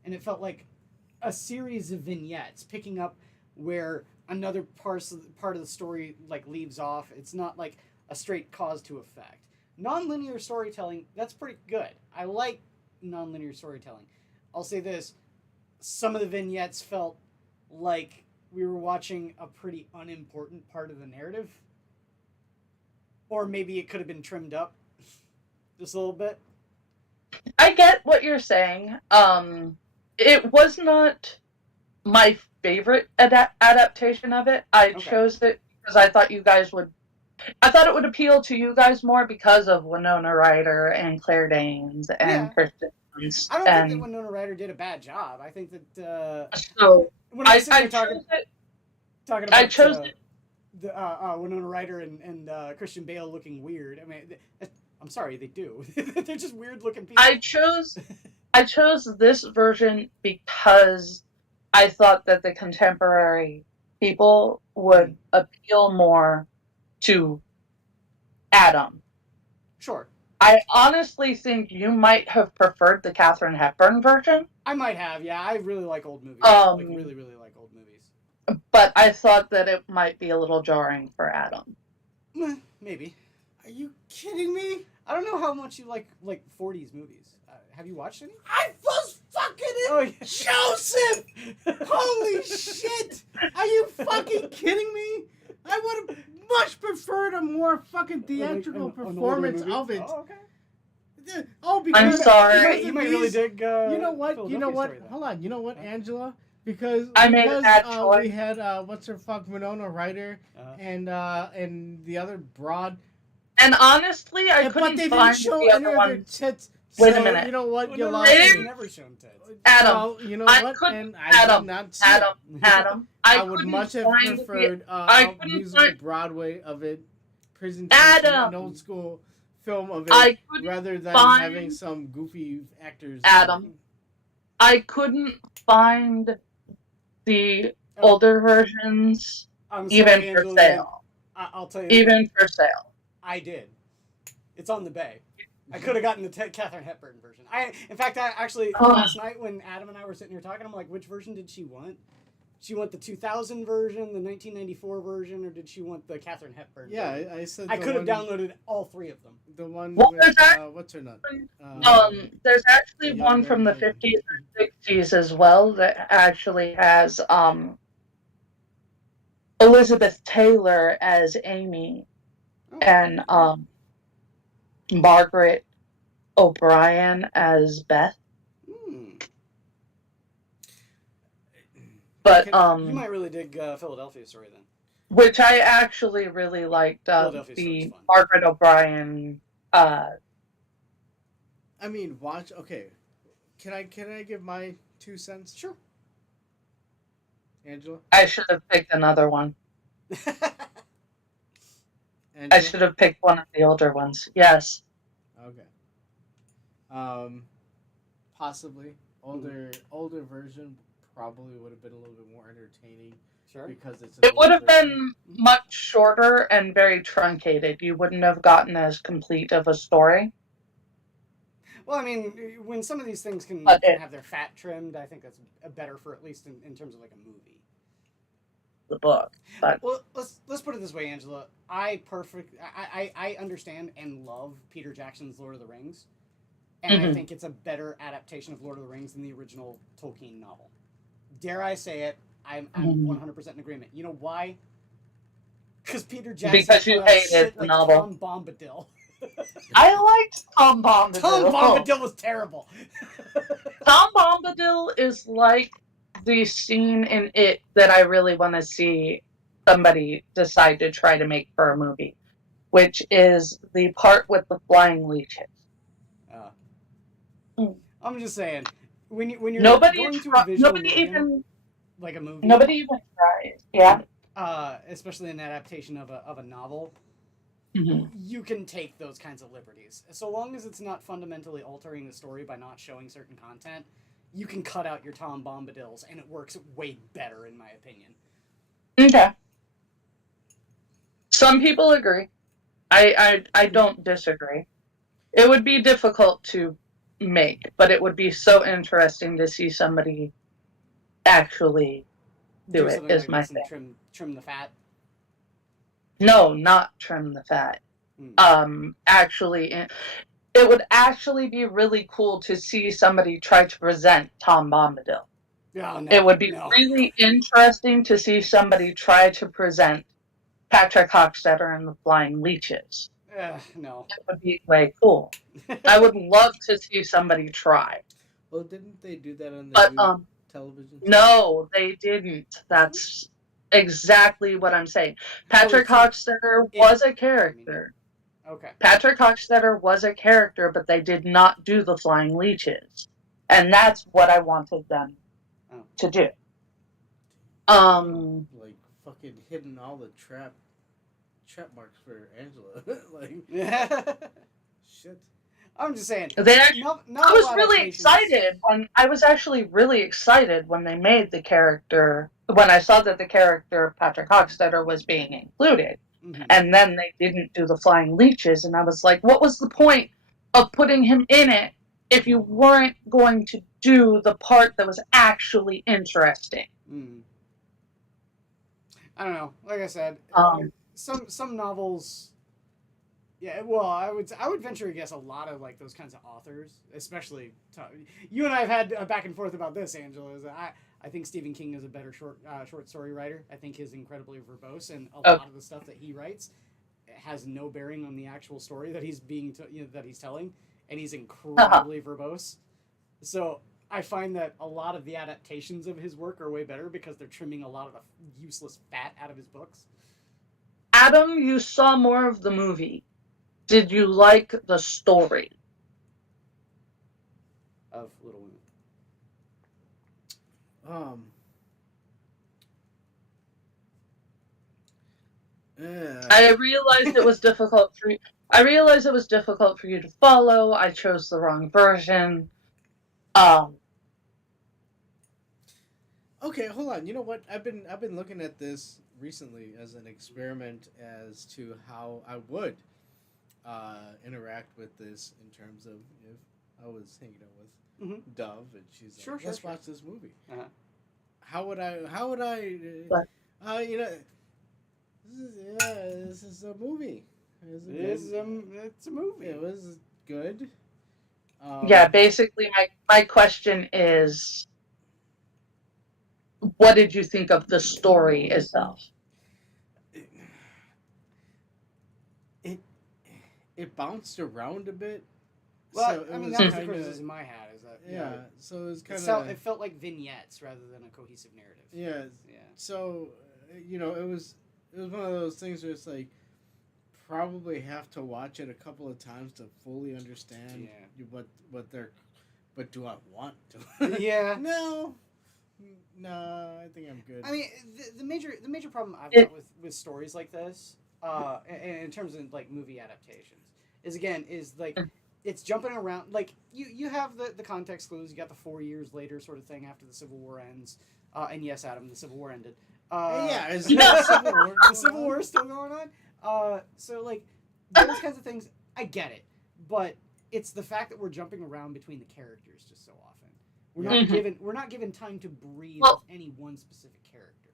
and it felt like a series of vignettes picking up where another part of the story like leaves off. It's not like a straight cause to effect. Non-linear storytelling, that's pretty good. I like non-linear storytelling. I'll say this, some of the vignettes felt like we were watching a pretty unimportant part of the narrative. Or maybe it could have been trimmed up just a little bit. I get what you're saying. It was not my favorite adaptation of it. I chose it because I thought it would appeal to you guys more because of Winona Ryder and Claire Danes and Kirsten Dunst. I don't think that Winona Ryder did a bad job. I think that so when I I talking about I chose it. The Winona Ryder and Christian Bale looking weird. I mean, I'm sorry, they do. They're just weird looking people. I chose this version because I thought that the contemporary people would appeal more to Adam. Sure. I honestly think you might have preferred the Katharine Hepburn version. I might have, yeah. I really like old movies. Like really, really like old movies. But I thought that it might be a little jarring for Adam. Maybe. Are you kidding me? I don't know how much you like 40s movies. Have you watched any? I was fucking in Joseph! Holy shit! Are you fucking kidding me? I would have much preferred a more fucking theatrical performance of it. Oh, okay. Because I'm sorry. You might really dig. You know what? Story, Hold on. You know what, Angela? Because I made a bad choice. We had Winona Ryder and the other broad. And honestly, I couldn't find the other one. Tits. Wait a minute. You know what? Well, You no, lost they've me. never shown tits. Adam, Well, you know I what? couldn't. And I Adam, did not see it. Adam. I would much have preferred a musical Broadway of it, presentation, an old school film of it, rather than having some goofy actors. Adam, I couldn't find the older versions even for sale. I'll tell you. Even for sale. I did. It's on the Bay. I could have gotten the Katharine Hepburn version. In fact, last night when Adam and I were sitting here talking, I'm like, which version did she want? She want the 2000 version, the 1994 version, or did she want the Katharine Hepburn version? I said I could have downloaded all three of them. The one well, with, what's her nut? There's actually one from the 50s and 60s as well that actually has Elizabeth Taylor as Amy and Margaret O'Brien as Beth. But you might really dig Philadelphia Story then. Which I actually really liked the Margaret O'Brien. I mean, watch. Okay, can I give my 2 cents? Sure. Angela, I should have picked another one. I should have picked one of the older ones. Yes. Okay. Possibly older version probably would have been a little bit more entertaining Sure. because it's an It would older have version. been much shorter and very truncated. You wouldn't have gotten as complete of a story. Well, I mean, when some of these things But can have their fat trimmed, I think that's better for at least in terms of like a movie. the book. But Well, let's put it this way, Angela. I understand and love Peter Jackson's Lord of the Rings, and I think it's a better adaptation of Lord of the Rings than the original Tolkien novel. Dare I say it? I'm 100% in agreement. You know why? Because Peter Jackson because you put out hated shit the like novel. Tom Bombadil. I liked Tom Bombadil. Tom Bombadil was terrible. Tom Bombadil is like the scene in it that I really want to see somebody decide to try to make for a movie, which is the part with the flying leeches. I'm just saying, when you're Nobody, going to a visual nobody medium even, like a movie, nobody even tries. Yeah. especially an adaptation of a novel, Mm-hmm. you can take those kinds of liberties. So long as it's not fundamentally altering the story by not showing certain content, you can cut out your Tom Bombadils, and it works way better, in my opinion. Okay. Some people agree. I don't disagree. It would be difficult to make, but it would be so interesting to see somebody actually do it, something is like my this and thing. trim the fat. No, not trim the fat. Actually, it would actually be really cool to see somebody try to present Tom Bombadil. Oh, no, It would be no. really interesting to see somebody try to present Patrick Hockstetter and the Flying Leeches. No. It would be way cool. I would love to see somebody try. Well, didn't they do that on the But new television? no, they didn't. That's exactly what I'm saying. Patrick Hockstetter was a character. Okay. Patrick Hockstetter was a character, but they did not do the flying leeches. And that's what I wanted them to do. Like fucking hitting all the trap marks for Angela. Like shit. I'm just saying. I was really excited when I was actually really excited when they made the character, when I saw that the character Patrick Hockstetter was being included. Mm-hmm. And then they didn't do the flying leeches, and I was like, what was the point of putting him in it if you weren't going to do the part that was actually interesting? I don't know. Like I said, some novels. Yeah, well, I would venture to guess a lot of like those kinds of authors, especially you and I have had a back and forth about this, Angela. Is that I think Stephen King is a better short story writer. I think he's incredibly verbose, and a lot of the stuff that he writes has no bearing on the actual story that he's that he's telling, and he's incredibly verbose. So I find that a lot of the adaptations of his work are way better because they're trimming a lot of the useless fat out of his books. Adam, you saw more of the movie. Did you like the story of Little Women? I realized it was difficult for you. I realized it was difficult for you to follow. I chose the wrong version. Okay, hold on. You know what? I've been looking at this recently as an experiment as to how I would interact with this in terms of if I was hanging out with Dove and she's like, let's watch this movie. How would I you know, this is a movie. It's a movie. It was good. Yeah, basically my question is, what did you think of the story itself? It bounced around a bit. Well, so I mean, that was the criticism I had. Is that so it was kind of it felt like vignettes rather than a cohesive narrative. Yeah. So you know, it was one of those things where it's like probably have to watch it a couple of times to fully understand what they're. But do I want to? Yeah. No, I think I'm good. I mean, the major problem I've got with stories like this, in terms of like movie adaptations, is like it's jumping around. Like you have the context clues. You got the 4 years later sort of thing after the Civil War ends. And yes, Adam, the Civil War ended. Yeah, is the Civil War the Civil War is still going on. So like those kinds of things, I get it, but it's the fact that we're jumping around between the characters just so often. We're not given time to breathe with any one specific character.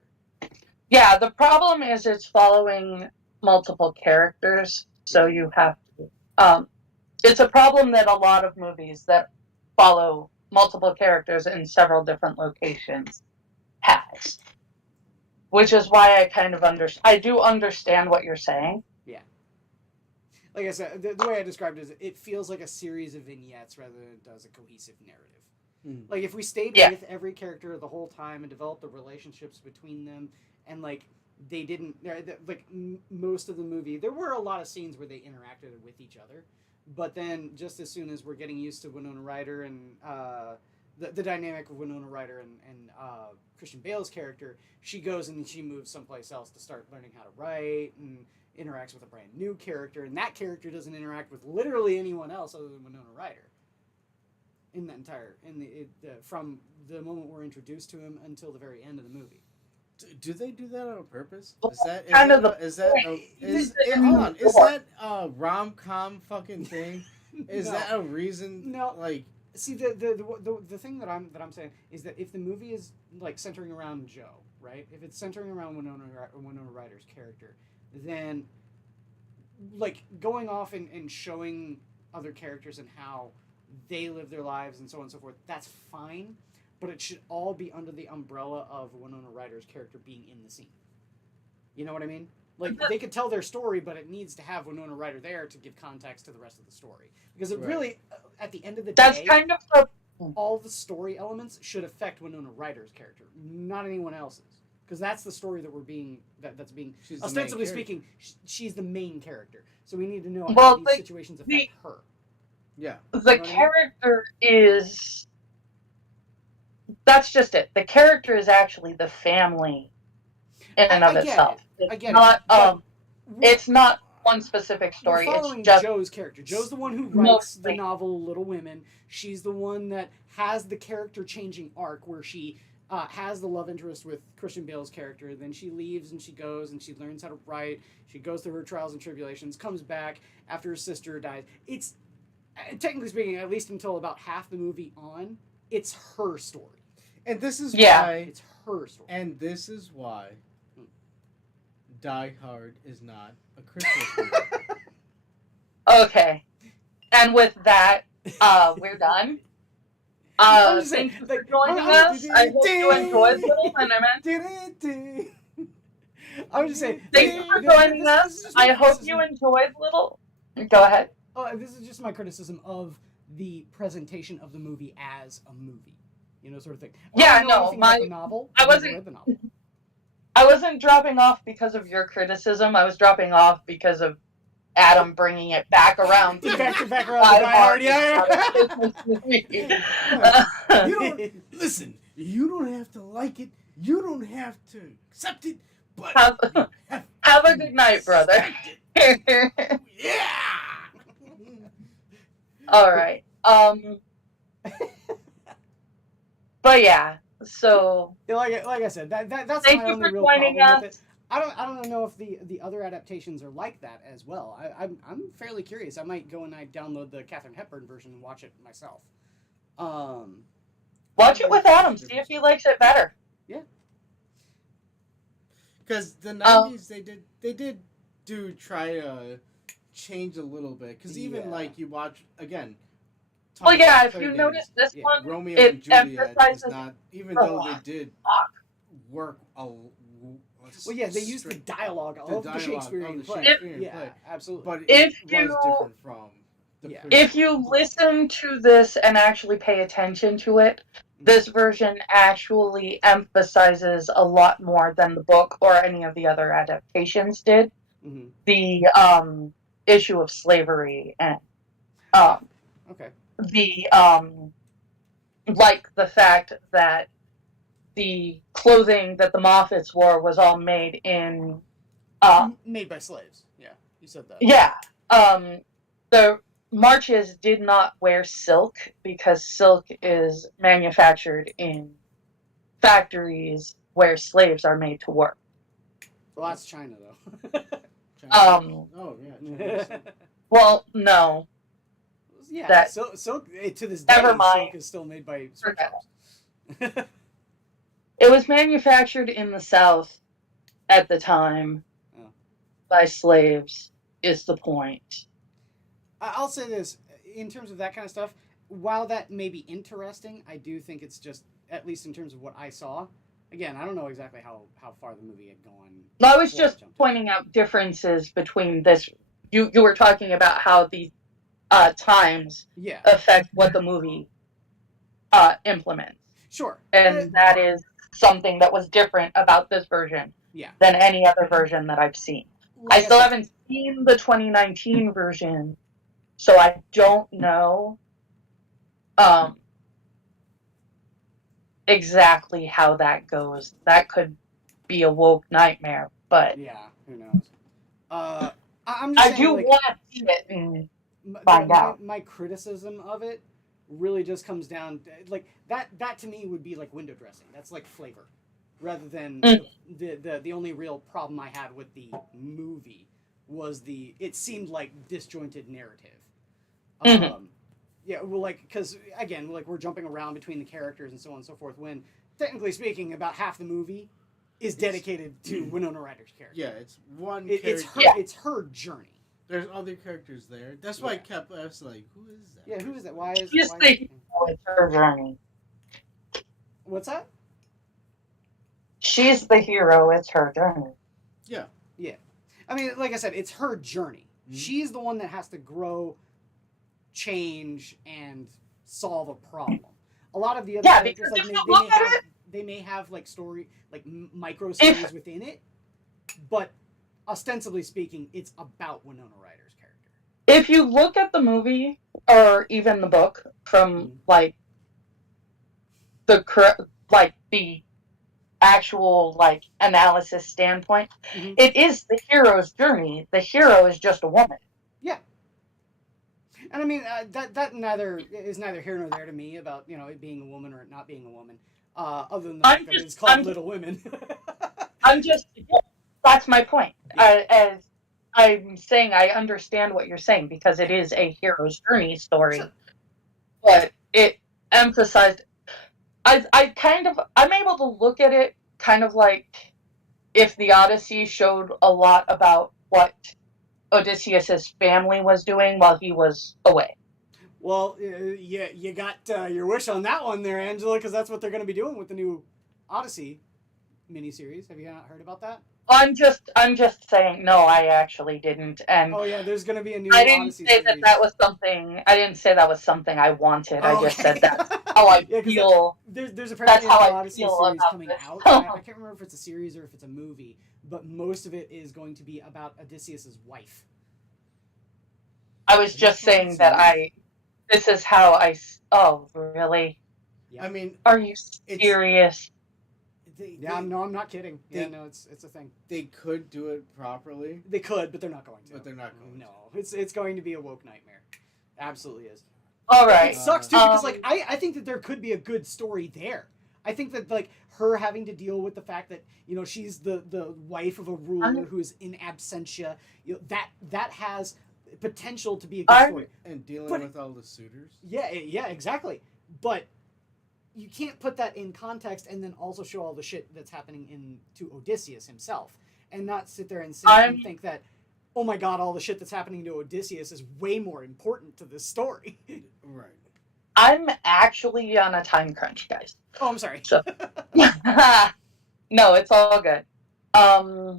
Yeah, the problem is it's following multiple characters, so you have to. It's a problem that a lot of movies that follow multiple characters in several different locations has. Which is why I kind of I do understand what you're saying. Yeah. Like I said, the way I described it is it feels like a series of vignettes rather than it does a cohesive narrative. Mm. Like if we stayed with every character the whole time and developed the relationships between them, and like they didn't, like most of the movie, there were a lot of scenes where they interacted with each other, but then just as soon as we're getting used to Winona Ryder and the dynamic of Winona Ryder and Christian Bale's character, she goes and she moves someplace else to start learning how to write and interacts with a brand new character, and that character doesn't interact with literally anyone else other than Winona Ryder. In that entire, from the moment we're introduced to him until the very end of the movie. Do they do that on purpose? Hold on? Is that a rom-com fucking thing? Is that a reason? No. Like, see, the thing that I'm saying is that if the movie is like centering around Joe, right? If it's centering around Winona Ryder's character, then like going off and showing other characters and how they live their lives and so on and so forth, that's fine, but it should all be under the umbrella of Winona Ryder's character being in the scene. You know what I mean? Like, they could tell their story, but it needs to have Winona Ryder there to give context to the rest of the story. Because it really, at the end of the day, kind of all the story elements should affect Winona Ryder's character, not anyone else's. Because that's the story that that's being, ostensibly speaking, she's the main character. So we need to know how these situations affect her. Yeah. The character is... That's just it. The character is actually the family in and of itself. It's not one specific story. We're following it's just Joe's character. Joe's the one who writes the novel Little Women. She's the one that has the character-changing arc where she has the love interest with Christian Bale's character. Then she leaves and she goes and she learns how to write. She goes through her trials and tribulations, comes back after her sister dies. It's... technically speaking, at least until about half the movie on, it's her story. And this is why... It's her story. And this is why Die Hard is not a Christmas movie. Okay. And with that, we're done. Thank you for joining us. I hope you enjoyed Little Cinnamon. I was just saying... Thank you for joining us. I hope you enjoyed Little... Go ahead. This is just my criticism of the presentation of the movie as a movie, sort of thing. I wasn't dropping off because of your criticism. I was dropping off because of Adam bringing it back around. back around to Die Hard, Listen, you don't have to like it. You don't have to accept it. But have a good night, brother. Yeah. All right. But yeah. So like I said, that's thank my you only for real joining problem us. with it. I don't know if the other adaptations are like that as well. I'm fairly curious. I might go and download the Katharine Hepburn version and watch it myself. Watch it with Adam. See if he likes it better. Yeah. Because the 90s, they did try to change a little bit. Because even like you watch again. Well, yeah. If you notice this one, Romeo it and Juliet emphasizes is not, even though they did work well, yeah, they used the dialogue of the Shakespearean play. Yeah, absolutely. But it was different from the previous. If you listen to this and actually pay attention to it, this version actually emphasizes a lot more than the book or any of the other adaptations did. Mm-hmm. The issue of slavery and the like the fact that the clothing that the Moffats wore was all made made by slaves. Yeah, you said that. Yeah. Marches did not wear silk because silk is manufactured in factories where slaves are made to work. Well, that's China, though. Oh yeah. Well, no, Yeah, that silk to this never day, mind. silk is still made by sweatshops. It was manufactured in the South at the time by slaves, is the point. I'll say this, in terms of that kind of stuff, while that may be interesting, I do think it's just, at least in terms of what I saw, again, I don't know exactly how far the movie had gone. I was just pointing out differences between this. You were talking about how these times affect what the movie implements. Sure. And that is something that was different about this version than any other version that I've seen. I still haven't seen the 2019 version, so I don't know exactly how that goes. That could be a woke nightmare, but yeah, who knows? I'm I just saying, do like, want to see it and find out. My criticism of it really just comes down to, like, that to me would be like window dressing. That's like flavor, rather than the only real problem I had with the movie was it seemed like disjointed narrative. Yeah, well, like, because again, like, we're jumping around between the characters and so on and so forth, when technically speaking, about half the movie is dedicated to Winona Ryder's character. Yeah, it's one character. character. It's her journey. There's other characters there. That's why I was like, who is that? Yeah, who is that? Why is it's her journey. What's that? She's the hero. It's her journey. Yeah. Yeah. I mean, like I said, it's her journey. Mm-hmm. She's the one that has to grow, change, and solve a problem. A lot of the other characters, like, they may have like story, like micro stories within it, but ostensibly speaking, it's about Winona Ryder's character. If you look at the movie or even the book from like the actual like analysis standpoint, it is the hero's journey. The hero is just a woman. Yeah. And I mean, that neither here nor there to me about, you know, it being a woman or it not being a woman. Other than the fact that it's called Little Women. That's my point. As I'm saying, I understand what you're saying because it is a hero's journey story. Sure. But it emphasized, I'm able to look at it kind of like if the Odyssey showed a lot about what Odysseus's family was doing while he was away. Well, you got your wish on that one there, Angela, because that's what they're going to be doing with the new Odyssey miniseries. Have you not heard about that? I'm just saying. No, I actually didn't. And oh yeah, there's going to be a new. I didn't Odyssey say series. that was something. I didn't say that was something I wanted. I just said that's how I feel. There's apparently that's how an Odyssey series coming out. I can't remember if it's a series or if it's a movie, but most of it is going to be about Odysseus's wife. I was just saying that this is how I. Oh, really? Yeah. I mean, are you serious? I'm not kidding. It's a thing. They could do it properly. They could, but they're not going to. But they're not going. No, it's going to be a woke nightmare. Absolutely is. All right. It sucks too because like I think that there could be a good story there. I think that like her having to deal with the fact that, you know, she's the wife of a ruler who is in absentia. You know, that has potential to be a good story. And dealing with all the suitors. Yeah, exactly. But you can't put that in context and then also show all the shit that's happening to Odysseus himself, and not sit there and think that, oh my god, all the shit that's happening to Odysseus is way more important to this story. Right. I'm actually on a time crunch, guys. Oh, I'm sorry. So, no, it's all good. I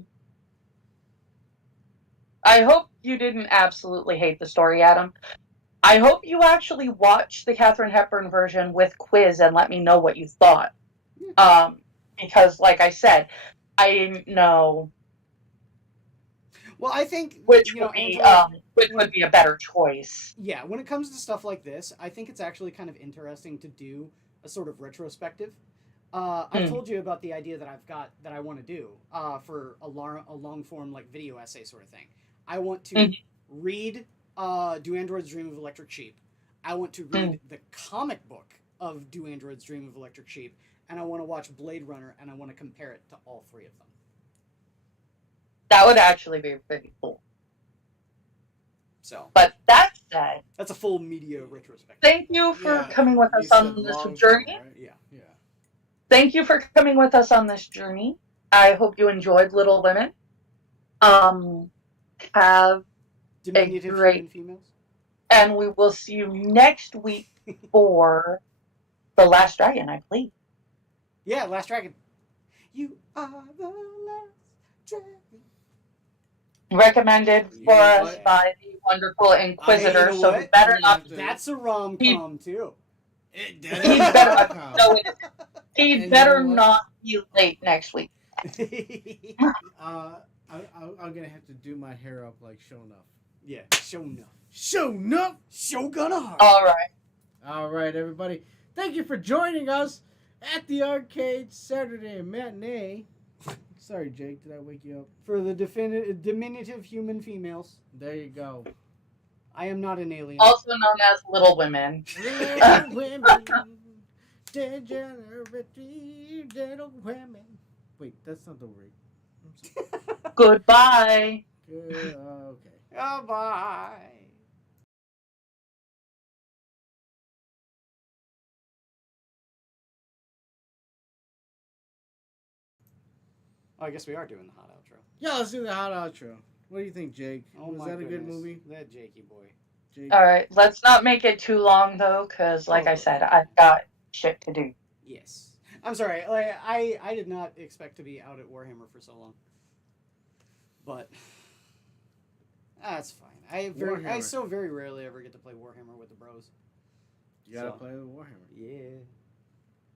hope you didn't absolutely hate the story, Adam. I hope you actually watched the Katharine Hepburn version with quiz and let me know what you thought. Because, like I said, I didn't know. Well, I think which would be a better choice. Yeah, when it comes to stuff like this, I think it's actually kind of interesting to do a sort of retrospective. I've told you about the idea that I've got that I want to do for a long form like video essay sort of thing. I want to read Do Androids Dream of Electric Sheep. I want to read the comic book of Do Androids Dream of Electric Sheep, and I want to watch Blade Runner, and I want to compare it to all three of them. That would actually be pretty cool. So, But that said, that's a full media retrospective. thank you for coming with us on this journey. Right? Yeah. Thank you for coming with us on this journey. I hope you enjoyed Little Women. Have Diminutive a great human females. And we will see you next week for The Last Dragon, I believe. Yeah, Last Dragon. You are the last dragon. Recommended for us by the wonderful Inquisitor, so he better not. That's a rom-com too. He better not be late next week. I'm gonna have to do my hair up like show enough. Yeah, show enough. Show enough. Show gonna hard. All right, everybody. Thank you for joining us at the arcade Saturday matinee. Sorry, Jake. Did I wake you up? For the diminutive human females. There you go. I am not an alien. Also known as Little Women. Little women, degenerate little women. Wait, that's not the word. Goodbye. Good. Okay. Bye. Oh, I guess we are doing the hot outro. Yeah, let's do the hot outro. What do you think, Jake? Oh, Was that a good movie? That Jakey boy. Jake? All right, let's not make it too long though, because like I said, I've got shit to do. Yes. I'm sorry. Like I did not expect to be out at Warhammer for so long. But that's fine. I so very rarely ever get to play Warhammer with the bros. You gotta play with Warhammer. Yeah.